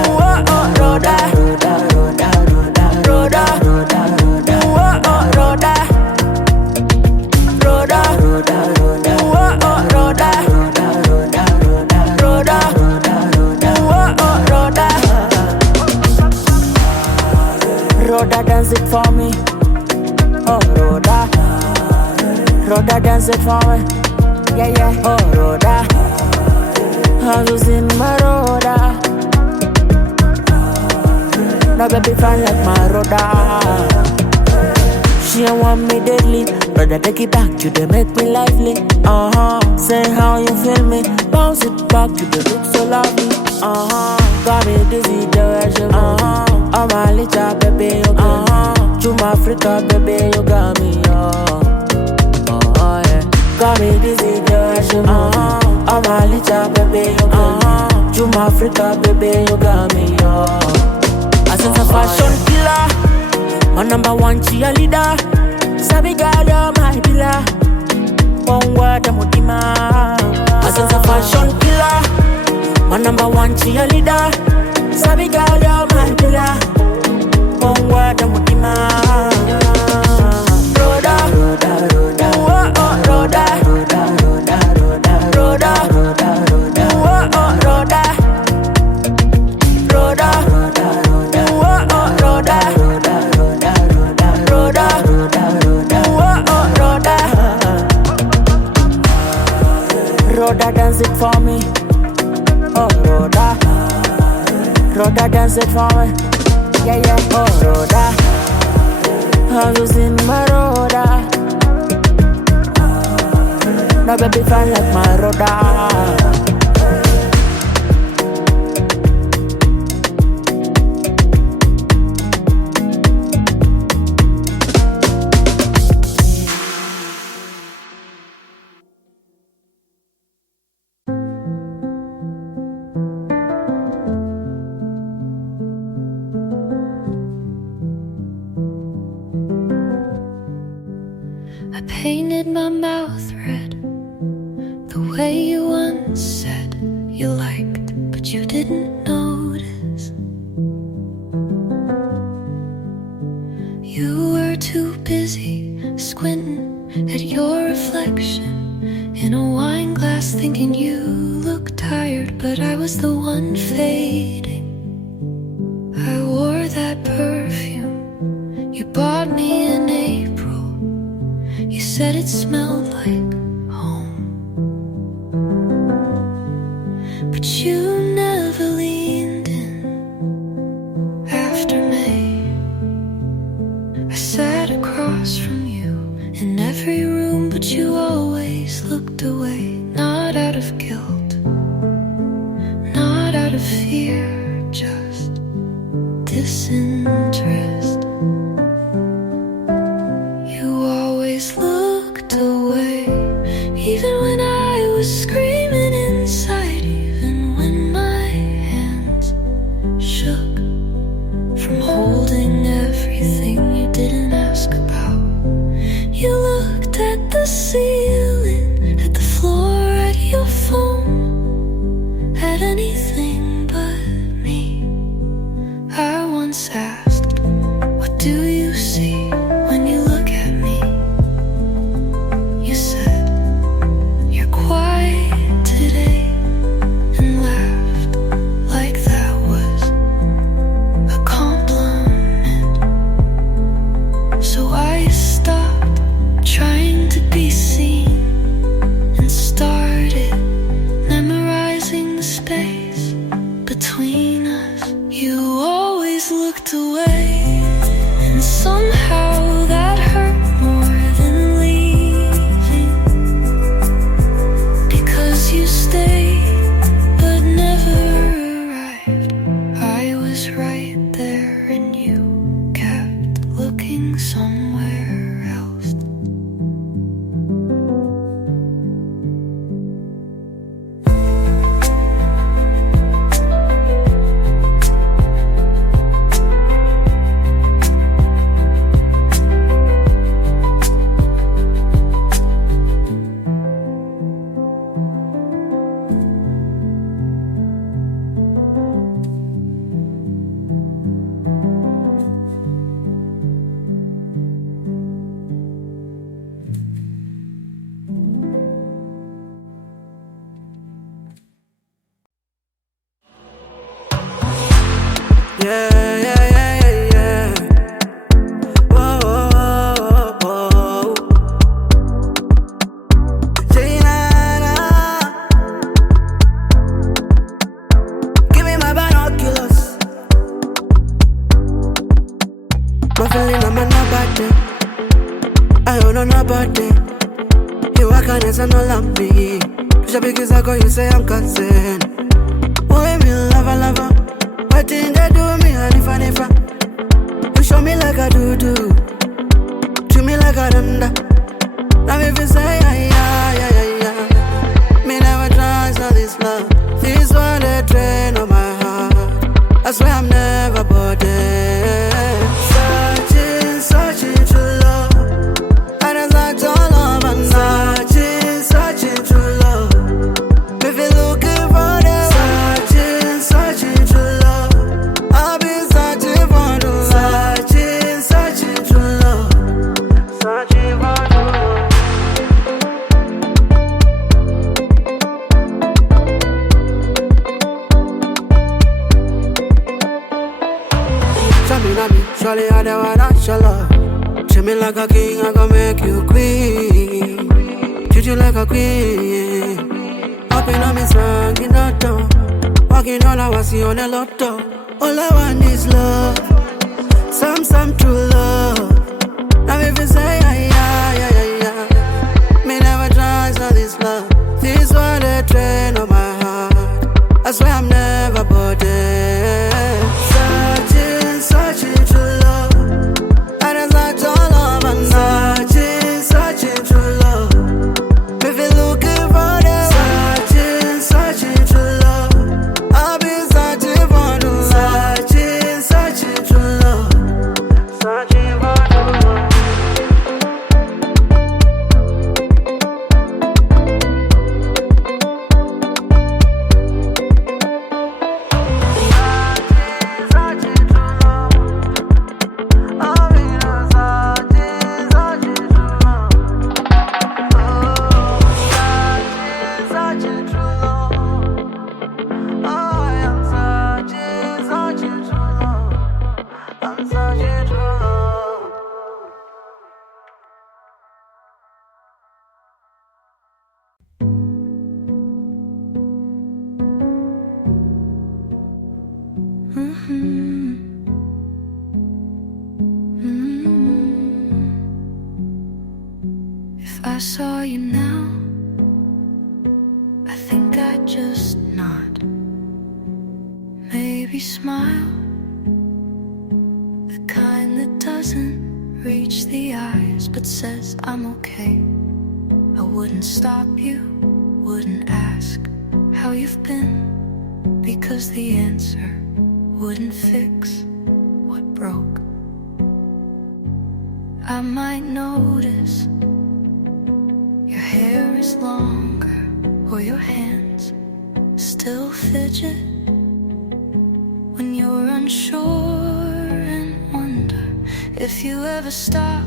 dance it for me. Yeah, yeah. Oh, Rhoda, I'm just in my Rhoda. No baby fine like my Rhoda. She don't want me deadly, brother take it back, you dey make me lively. Say how you feel me, bounce it back, you dey look so lovely. Got me dizzy, the way you oh my little baby, you got me. Juma Africa, baby, you got me, yeah. Got me dizzy, the way you oh my little baby, you got me. Juma Africa, baby, you got me, I sense a fashion killer, my number one cheerleader. Sabi girl, you're my pillar. One word, I'm Mutima. I sense a fashion killer, my number one cheerleader. Sabi girl, you're my pillar. One word, I'm Mutima. Rhoda, Rhoda, Rhoda, oh, oh, Rhoda, Rhoda, Rhoda, Rhoda, Rhoda, Rhoda, oh, oh, Rhoda, Rhoda, Rhoda, Rhoda, oh, oh, Rhoda, Rhoda, Rhoda, Rhoda, Rhoda, Rhoda, oh, oh, Rhoda. Rhoda, dance it for me. Oh, Rhoda, Rhoda, dance it for me. Yeah, yeah. Oh, Rhoda, I'm just in my Rhoda. No baby fine like my Rhoda. I painted my mouth red, the way you once said you liked, but you didn't notice. You were too busy squinting at your reflection in a wine glass, thinking you looked tired, but I was the one fading. I wore that perfume you bought me in April. You said it smelled like home, but you never leaned in after May. I sat across from you in every room, but you always looked away. Not out of guilt, not out of fear, just disinterest. You always looked away, even when I was screaming inside, even when my hands shook from holding everything you didn't ask about. You looked at the ceiling, at the floor, at your phone, at anything but me. I once asked person don't love me. Just because I call you say I'm concerned. Boy, me lover. What thing they do me, hanifa. You show me like I do. Treat me like I done. Now if you say yeah. Me never transfer this love. This one they drain on my heart. I swear I'm never bored. Searching to love. I just like to love and searching to love. If you're looking for them, searching to love. I'll be searching for the love. Searching to love. Searching for the love. Surely I don't wanna show love. Treat me like a king, I gon' make you queen. Treat you like a queen. Hopping on me song in the door. Walking all I was see on the lotto. All I want is love. Some true love. Now if you say yeah. Me never transfer this love. This one they train on my heart. I swear I'm never bored. Searching to love. I just like to love and searching to love. If you're looking for them, searching to love. I'll be searching for the love. Searching to love. Searching for the love. If I saw you now, I think I'd just nod, maybe smile, the kind that doesn't reach the eyes but says I'm okay. I wouldn't stop you, wouldn't ask how you've been, because the answer wouldn't fix what broke. I might notice your hair is longer, or your hands still fidget when you're unsure, and wonder if you ever stop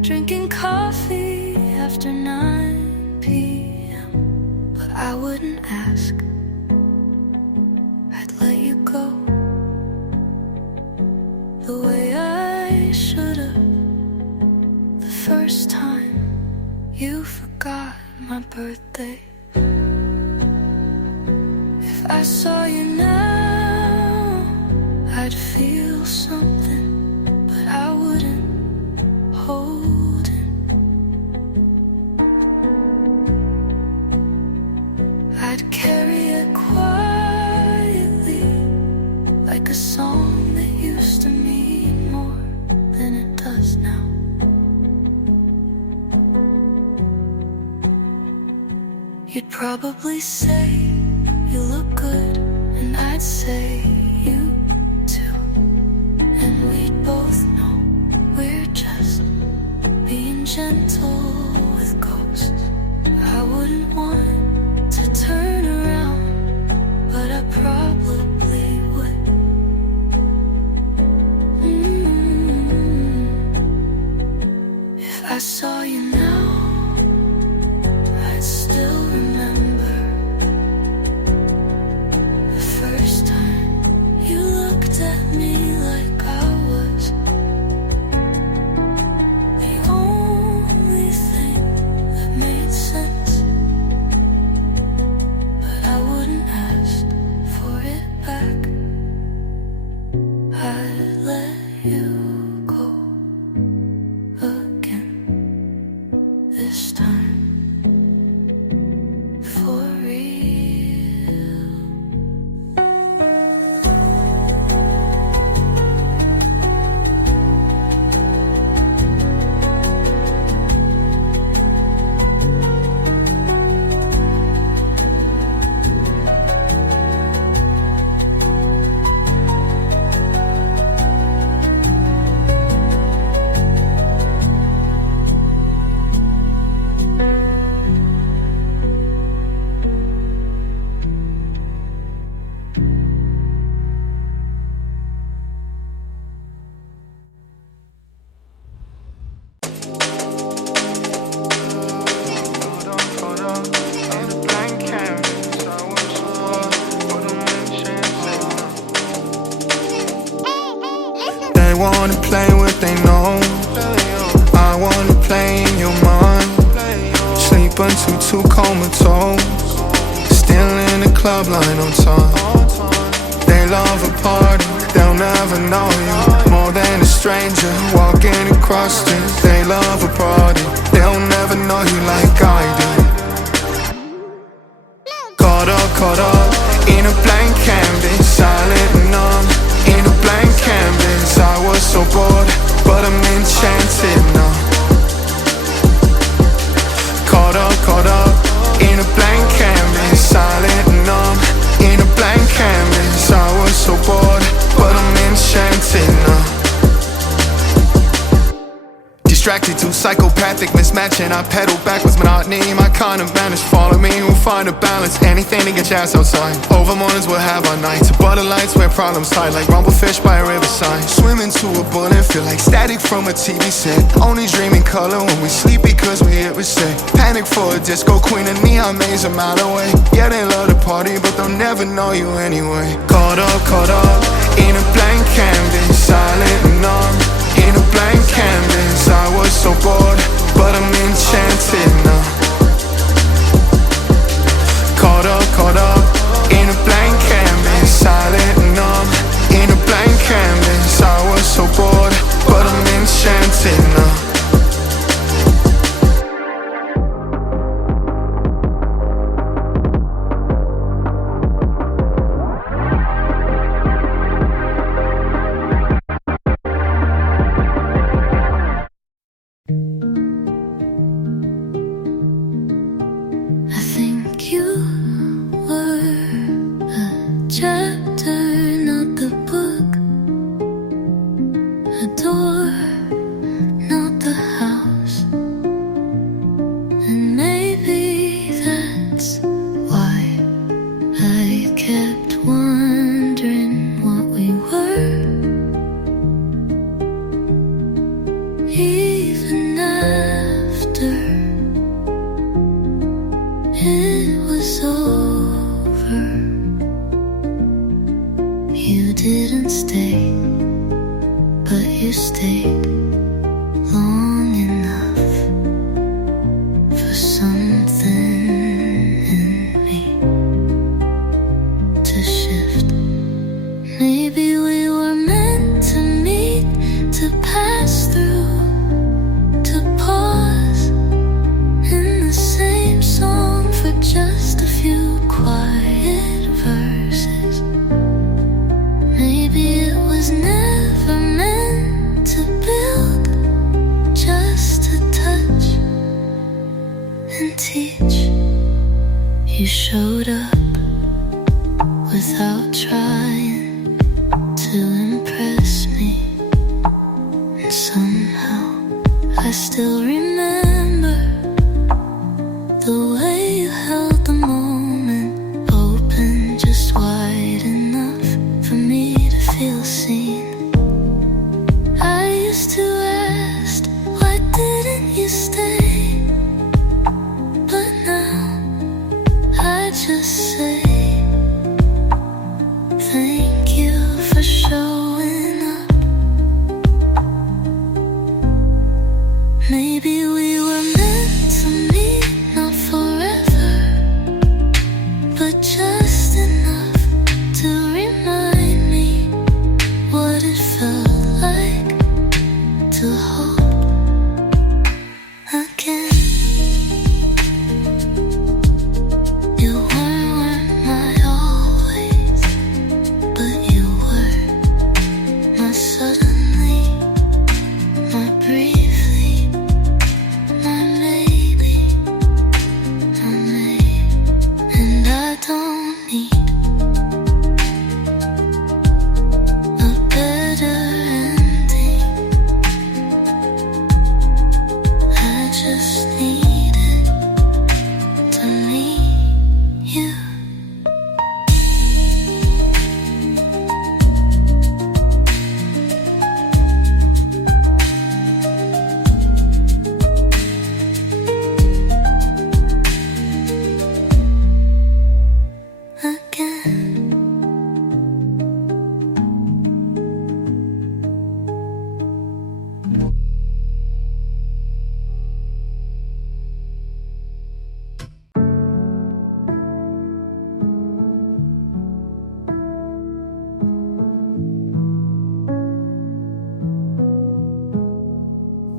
drinking coffee after 9 p.m. But I wouldn't ask, I'd let you go the way I should've the first time you forgot my birthday. If I saw you now, I'd feel something, but I wouldn't hold it. I'd carry it quietly, like a song that used to mean more than it does now. You'd probably say you look good, and I'd say you too. And we'd both know we're just being gentle with ghosts. I wouldn't want to turn around, but I probably would. If I saw you now, I'd still remember the first time you looked at me like I was the only club line on time. They love a party, they'll never know you more than a stranger walking across street. They love a party, they'll never know you like I do. Caught up in a blank canvas, silent and numb. In a blank canvas, I was so bored, but I'm enchanted now. Caught up in a blank canvas, silent and numb. In a blank canvas, I was so bored, but I'm enchanted now. Distracted, too psychopathic, mismatching. I pedal backwards, monotony, my kind of vanish. Follow me, we'll find a balance. Anything to get your ass outside. Over mornings, we'll have our nights. Butter lights where problems hide, like rumblefish by a riverside. Swimming to a bullet, feel like static from a TV set. Only dream in color when we sleep because we hit reset. Panic for a disco queen, a neon maze a mile away. Yeah, they love to party, but they'll never know you anyway. Caught up in a blank canvas, silent and numb. In a blank canvas, I was so bored, but I'm enchanted now. Caught up in a blank canvas, silent and numb. In a blank canvas, I was so bored, but I'm enchanted now.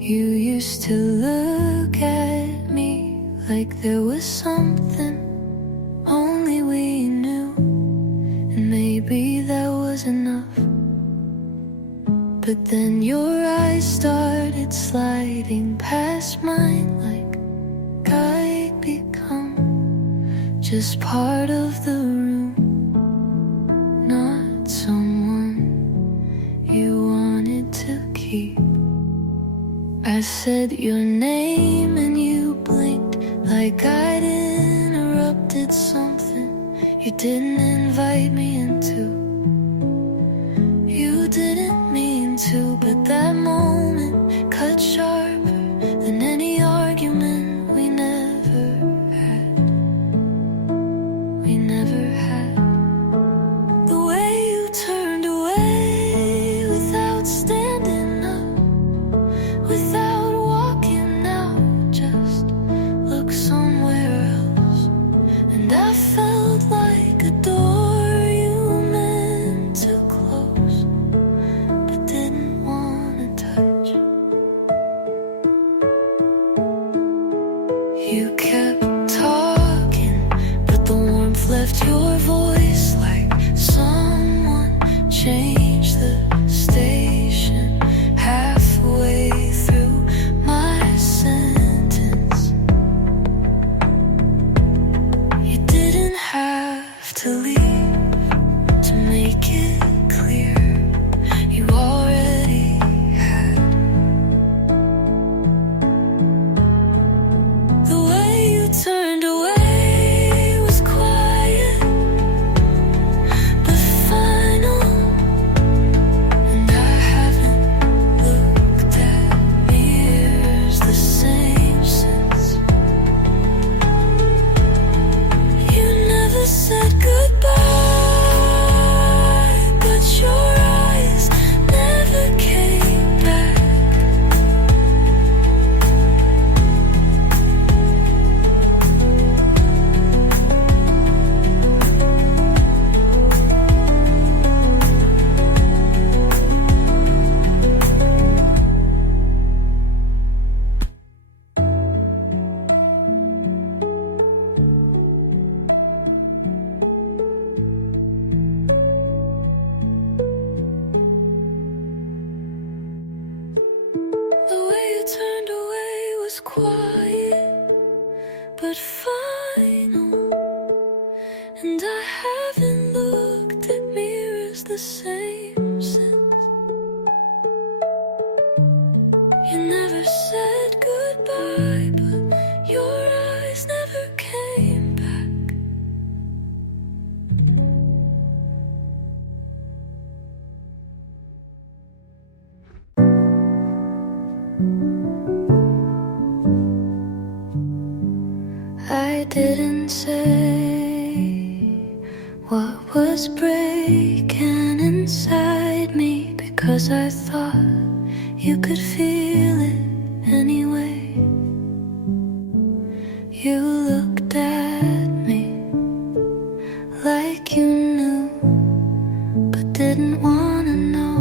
You used to look at me like there was something only we knew, and maybe that was enough. But then your eyes started sliding past mine like I'd become just part of the room, not someone you wanted to keep. I said your name and you blinked like I'd interrupted something you didn't invite me into. You didn't mean to, but that moment cut sharper than any argument we never had. We never had. The way you turned away without standing up, without walking out, just look somewhere else. And I felt like a door you meant to close, but didn't want to touch. You kept talking, but the warmth left your voice like someone changed the station halfway through my sentence. You didn't have to leave to make it clear you already had. The way you turned away was quiet but final, and I haven't looked at mirrors the same since. You never said goodbye, but your eyes never came back. The way you turned away was quiet but final, and I haven't looked at mirrors the same since. You never said goodbye, but your eyes never came back. I didn't say what was breaking inside me, because I thought you could feel it anyway. You looked at me like you knew, but didn't want to know.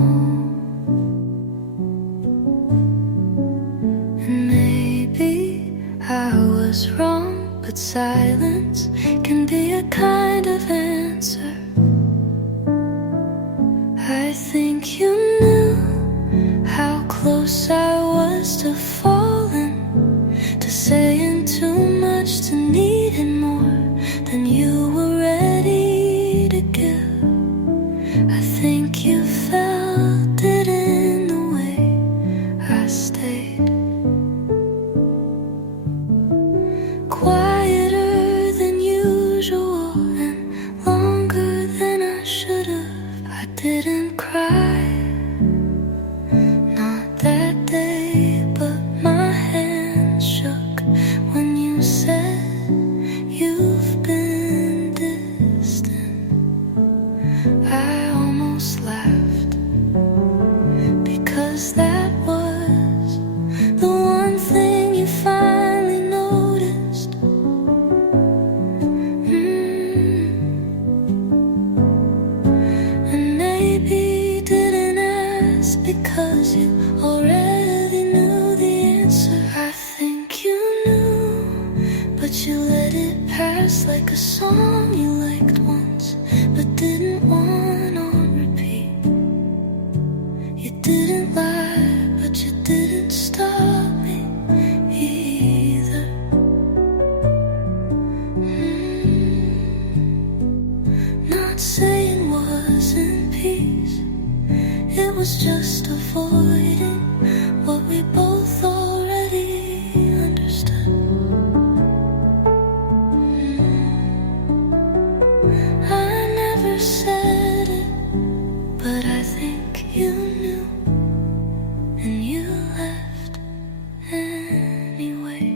And maybe I was wrong, but silence can be a kind of answer. I think you knew how close I was to falling, to saying too much, to needing more than you were ready to give. I think you saying wasn't peace. It was just avoiding what we both already understood. I never said it, but I think you knew, and you left anyway.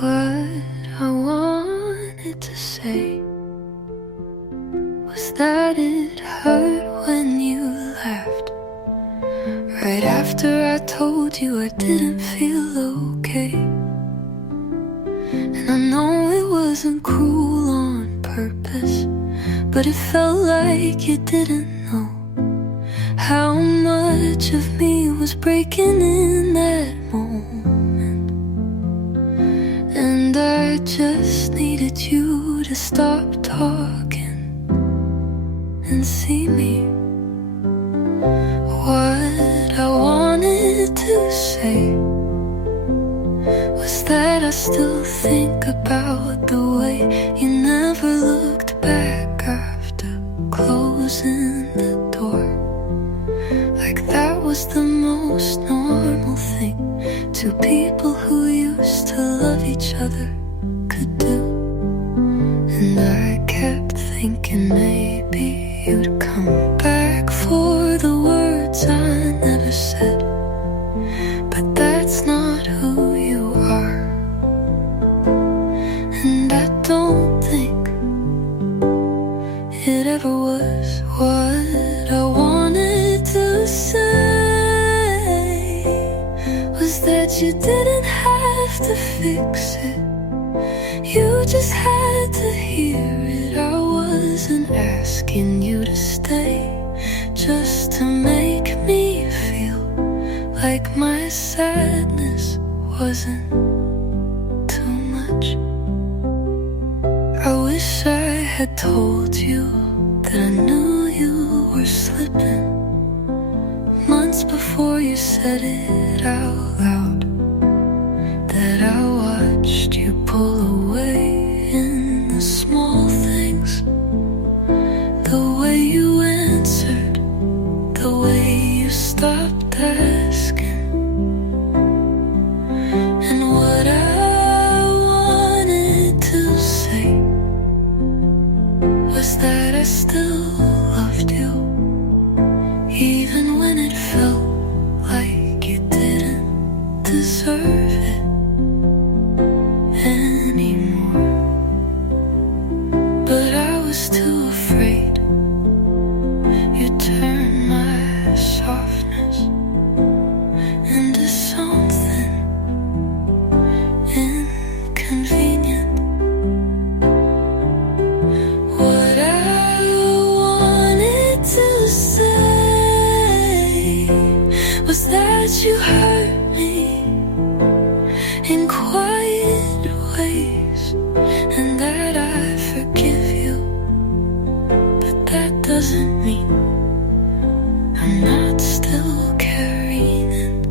What I wanted to say was that it hurt when you left, right after I told you I didn't feel okay. And I know it wasn't cruel on purpose, but it felt like you didn't know how much of me was breaking in that moment. And I just needed you to stop talking and see me. What I wanted to say was that I still think about the way you never looked back after closing the door. Like that was the most normal thing two people who used to love each other could do. And I kept thinking maybe you'd come back for the words I never said, but that's not who you are. And I don't think it ever was. What I wanted to say was that you didn't have to fix it, you just had to hear it. I wasn't asking you to stay just to make me feel like my sadness wasn't too much. I wish I had told you that I knew you were slipping months before you said it out loud, that I watched you pull away in the small things, the way you answered, the way you stopped asking. And what I wanted to say was that I still loved you, even when it felt like you didn't deserve it anymore. But I was too afraid you'd turn my softness into something inconvenient. What I wanted to say was that you hurt me in quiet ways, and that I forgive you, but that doesn't mean I'm not still carrying.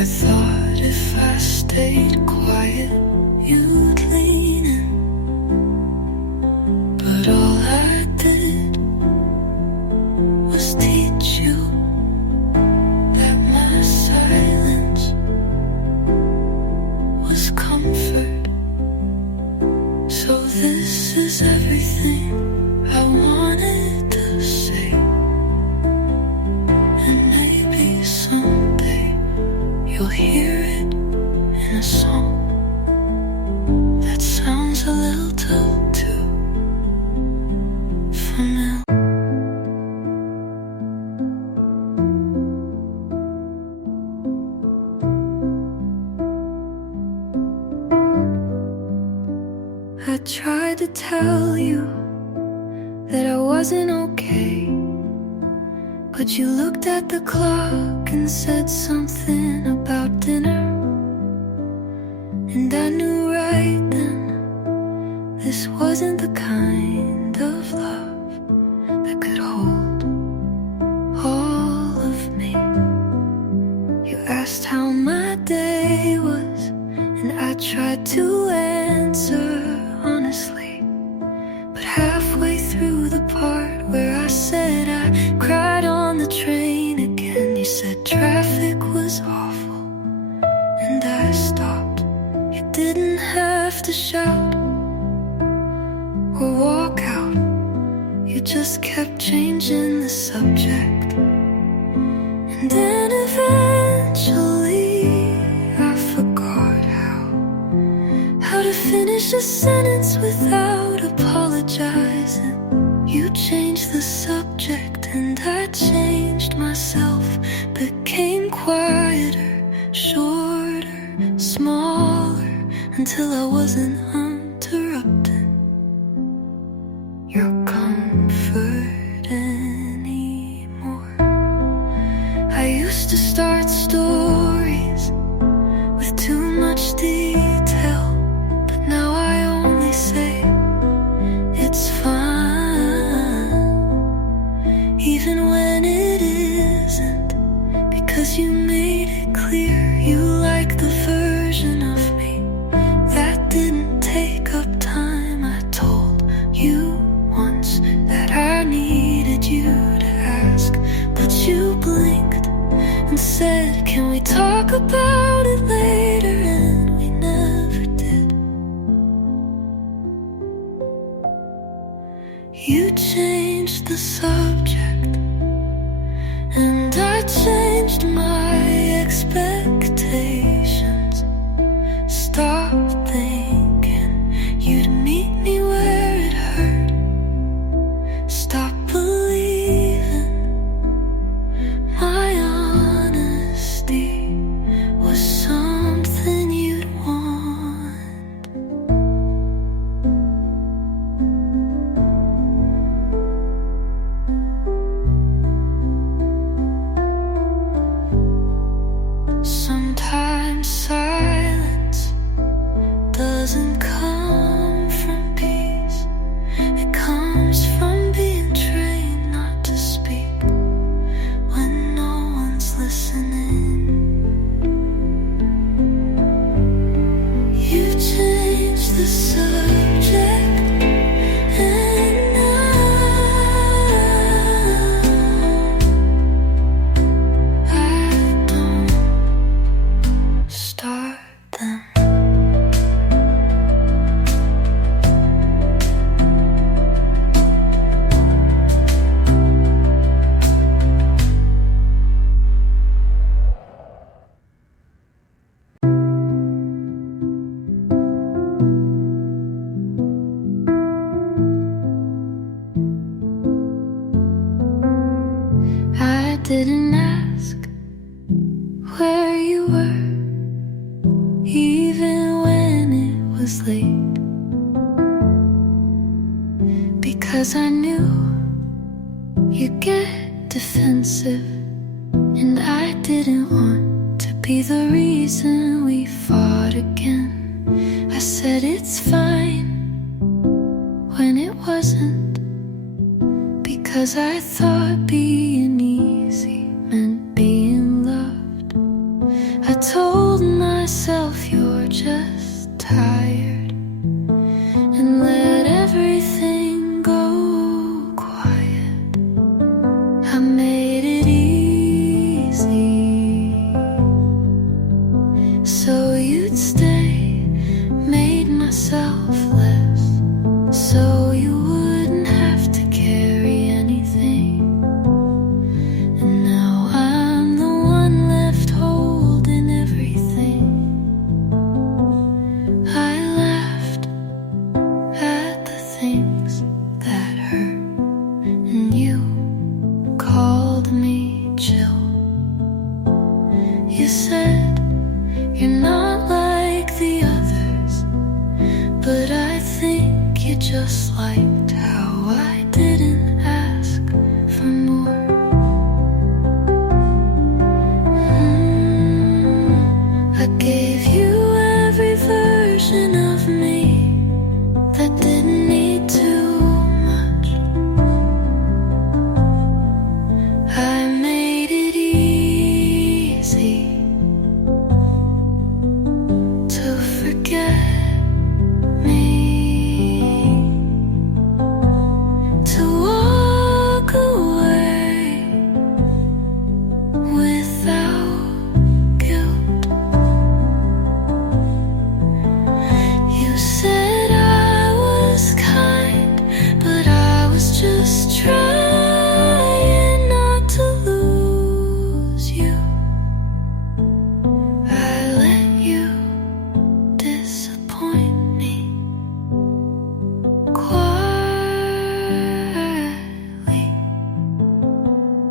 I thought if I stayed quiet, you'd lean in, but all I did was teach you that my silence was comfort. So this is everything I wanted to say, and maybe someday you'll hear it in a song that sounds a little too familiar. I tried to tell you that I wasn't okay, But you looked at the clock and said something about dinner, and I knew right then this wasn't the kind of love that could hold all of me. You asked how my day was, and I tried to answer honestly. But halfway through the part where I said I cried on the train again, you said traffic was awful, and I stopped. You didn't have to shout or walk out, you just kept changing the subject. And then eventually I forgot how to finish a sentence without apologizing. You changed the subject and I changed myself, became quieter, shorter, smaller, until I wasn't interrupting your comfort anymore. I used to start stories with too much detail, but now I only say it's fine, even when it isn't, because you made it clear you like the version of me that didn't take up time. I told you once that I needed you to ask, but you blinked and said, can we talk about it later? And we never did. You changed the subject, and I changed my expectations. Stopped thinking you'd meet me where it hurt. Stopped believing my honesty was something you'd want. Sometimes silence doesn't come from peace. It comes from being trained not to speak when no one's listening. You changed the subject, and I don't start them. I didn't ask where you were, even when it was late, because I knew you'd get defensive, and I didn't want to be the reason we fought again. I said it's fine when it wasn't, because I thought being easy meant being loved. I told myself you're just tired, and let everything go quiet. I made it easy so you'd stay, made myself less so you wouldn't have to carry anything. And now I'm the one left holding everything. I laughed at the things that hurt, and you called me chill. You said you're not like the others, but I think you just liked how I didn't ask for more.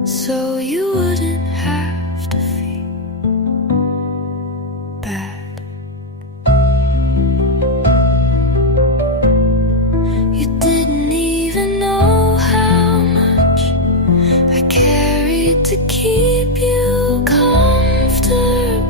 so you wouldn't have to feel bad. You didn't even know how much I carried to keep you comfortable.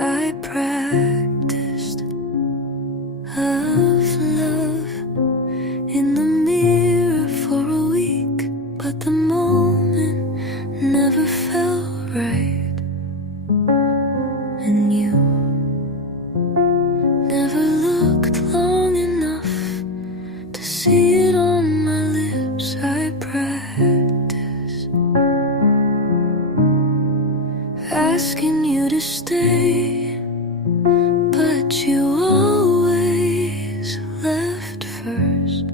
I practiced of love in the mirror for a week, but the moment never felt right. And you never looked long enough to see it on my lips. I practiced asking you to stay, but you always left first.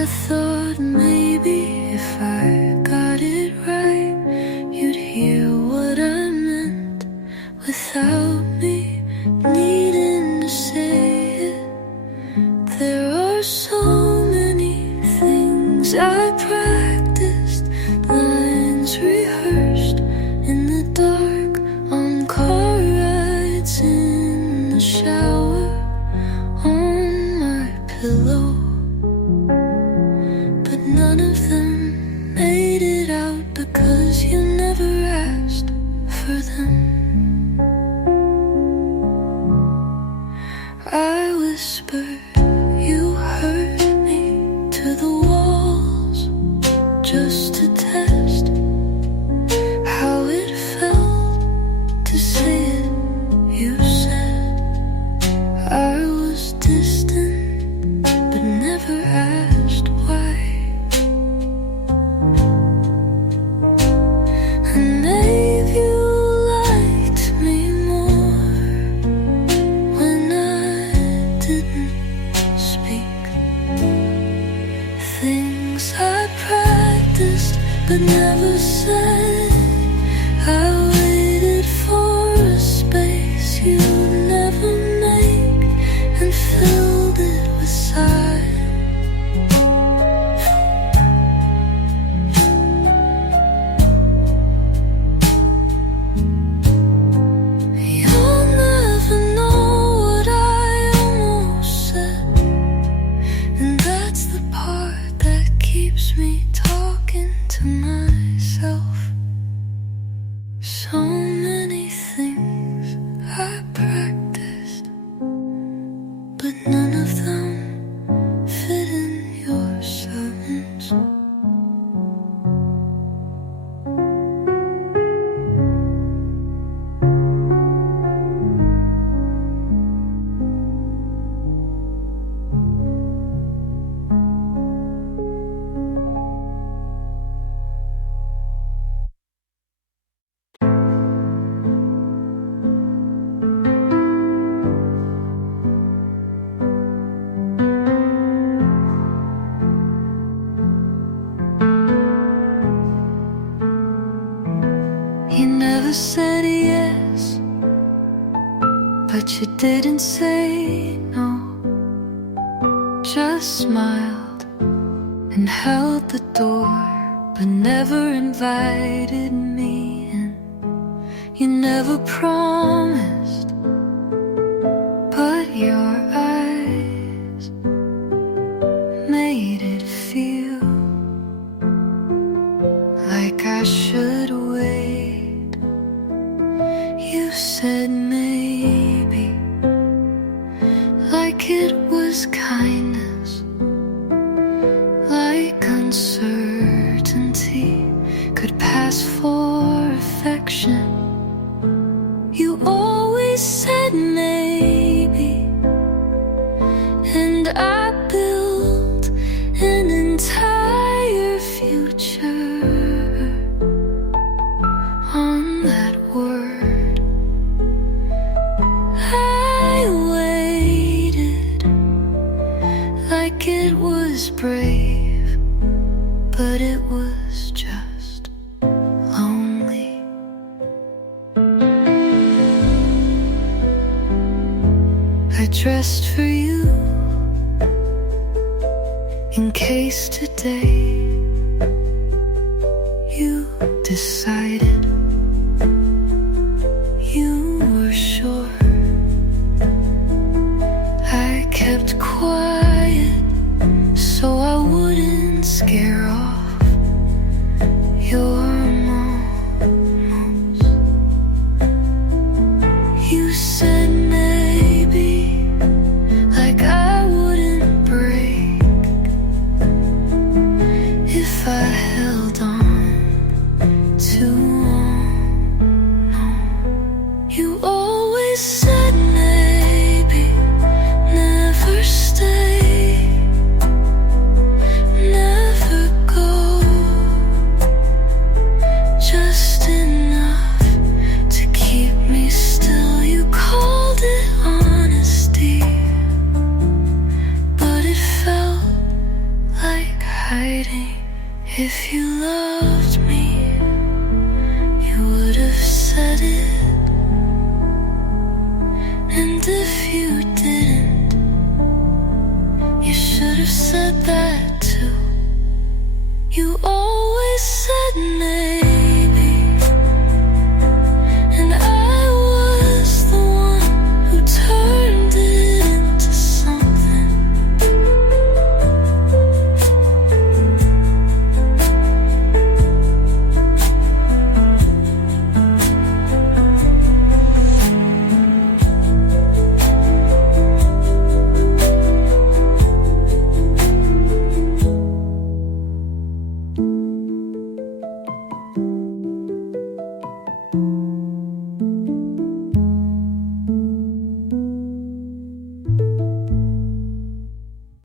I thought maybe if I got it right, you'd hear what I meant without me needing to say it. There are so many things I practiced, lines rehearsed in the dark, on car rides, in the shower, on my pillow. But none of them made it out because you never asked for them. I whispered, you hurt me to the walls, just to test how it felt to say it. You said I was distant, but never asked why. And maybe you liked me more when I didn't speak. Things I practiced but never said. I waited for a space you'd never make and filled it with sight. You'll never know what I almost said, and that's the part that keeps me talking to myself. So many things I practiced, but none of them fit in your sentence. You never said yes, but you didn't say no. Just smiled and held the door, but never invited me in. You never promised, but your eyes made it feel like I should wait. You said maybe, like it was kindness, like uncertainty could pass for affection. You always said maybe, and I built an entire future on that word. I waited like it was brave, but it was just lonely. I dressed for you in case today you decided you were sure. I kept quiet so I wouldn't scare off your moans. You said maybe, like I wouldn't break if I held on too long. No. You always said maybe, never stay, never go, just enough to keep me still. You called it honesty, but it felt like hiding. If you loved me, you would have said it. And if you didn't, you should have said that too. You always said maybe, and I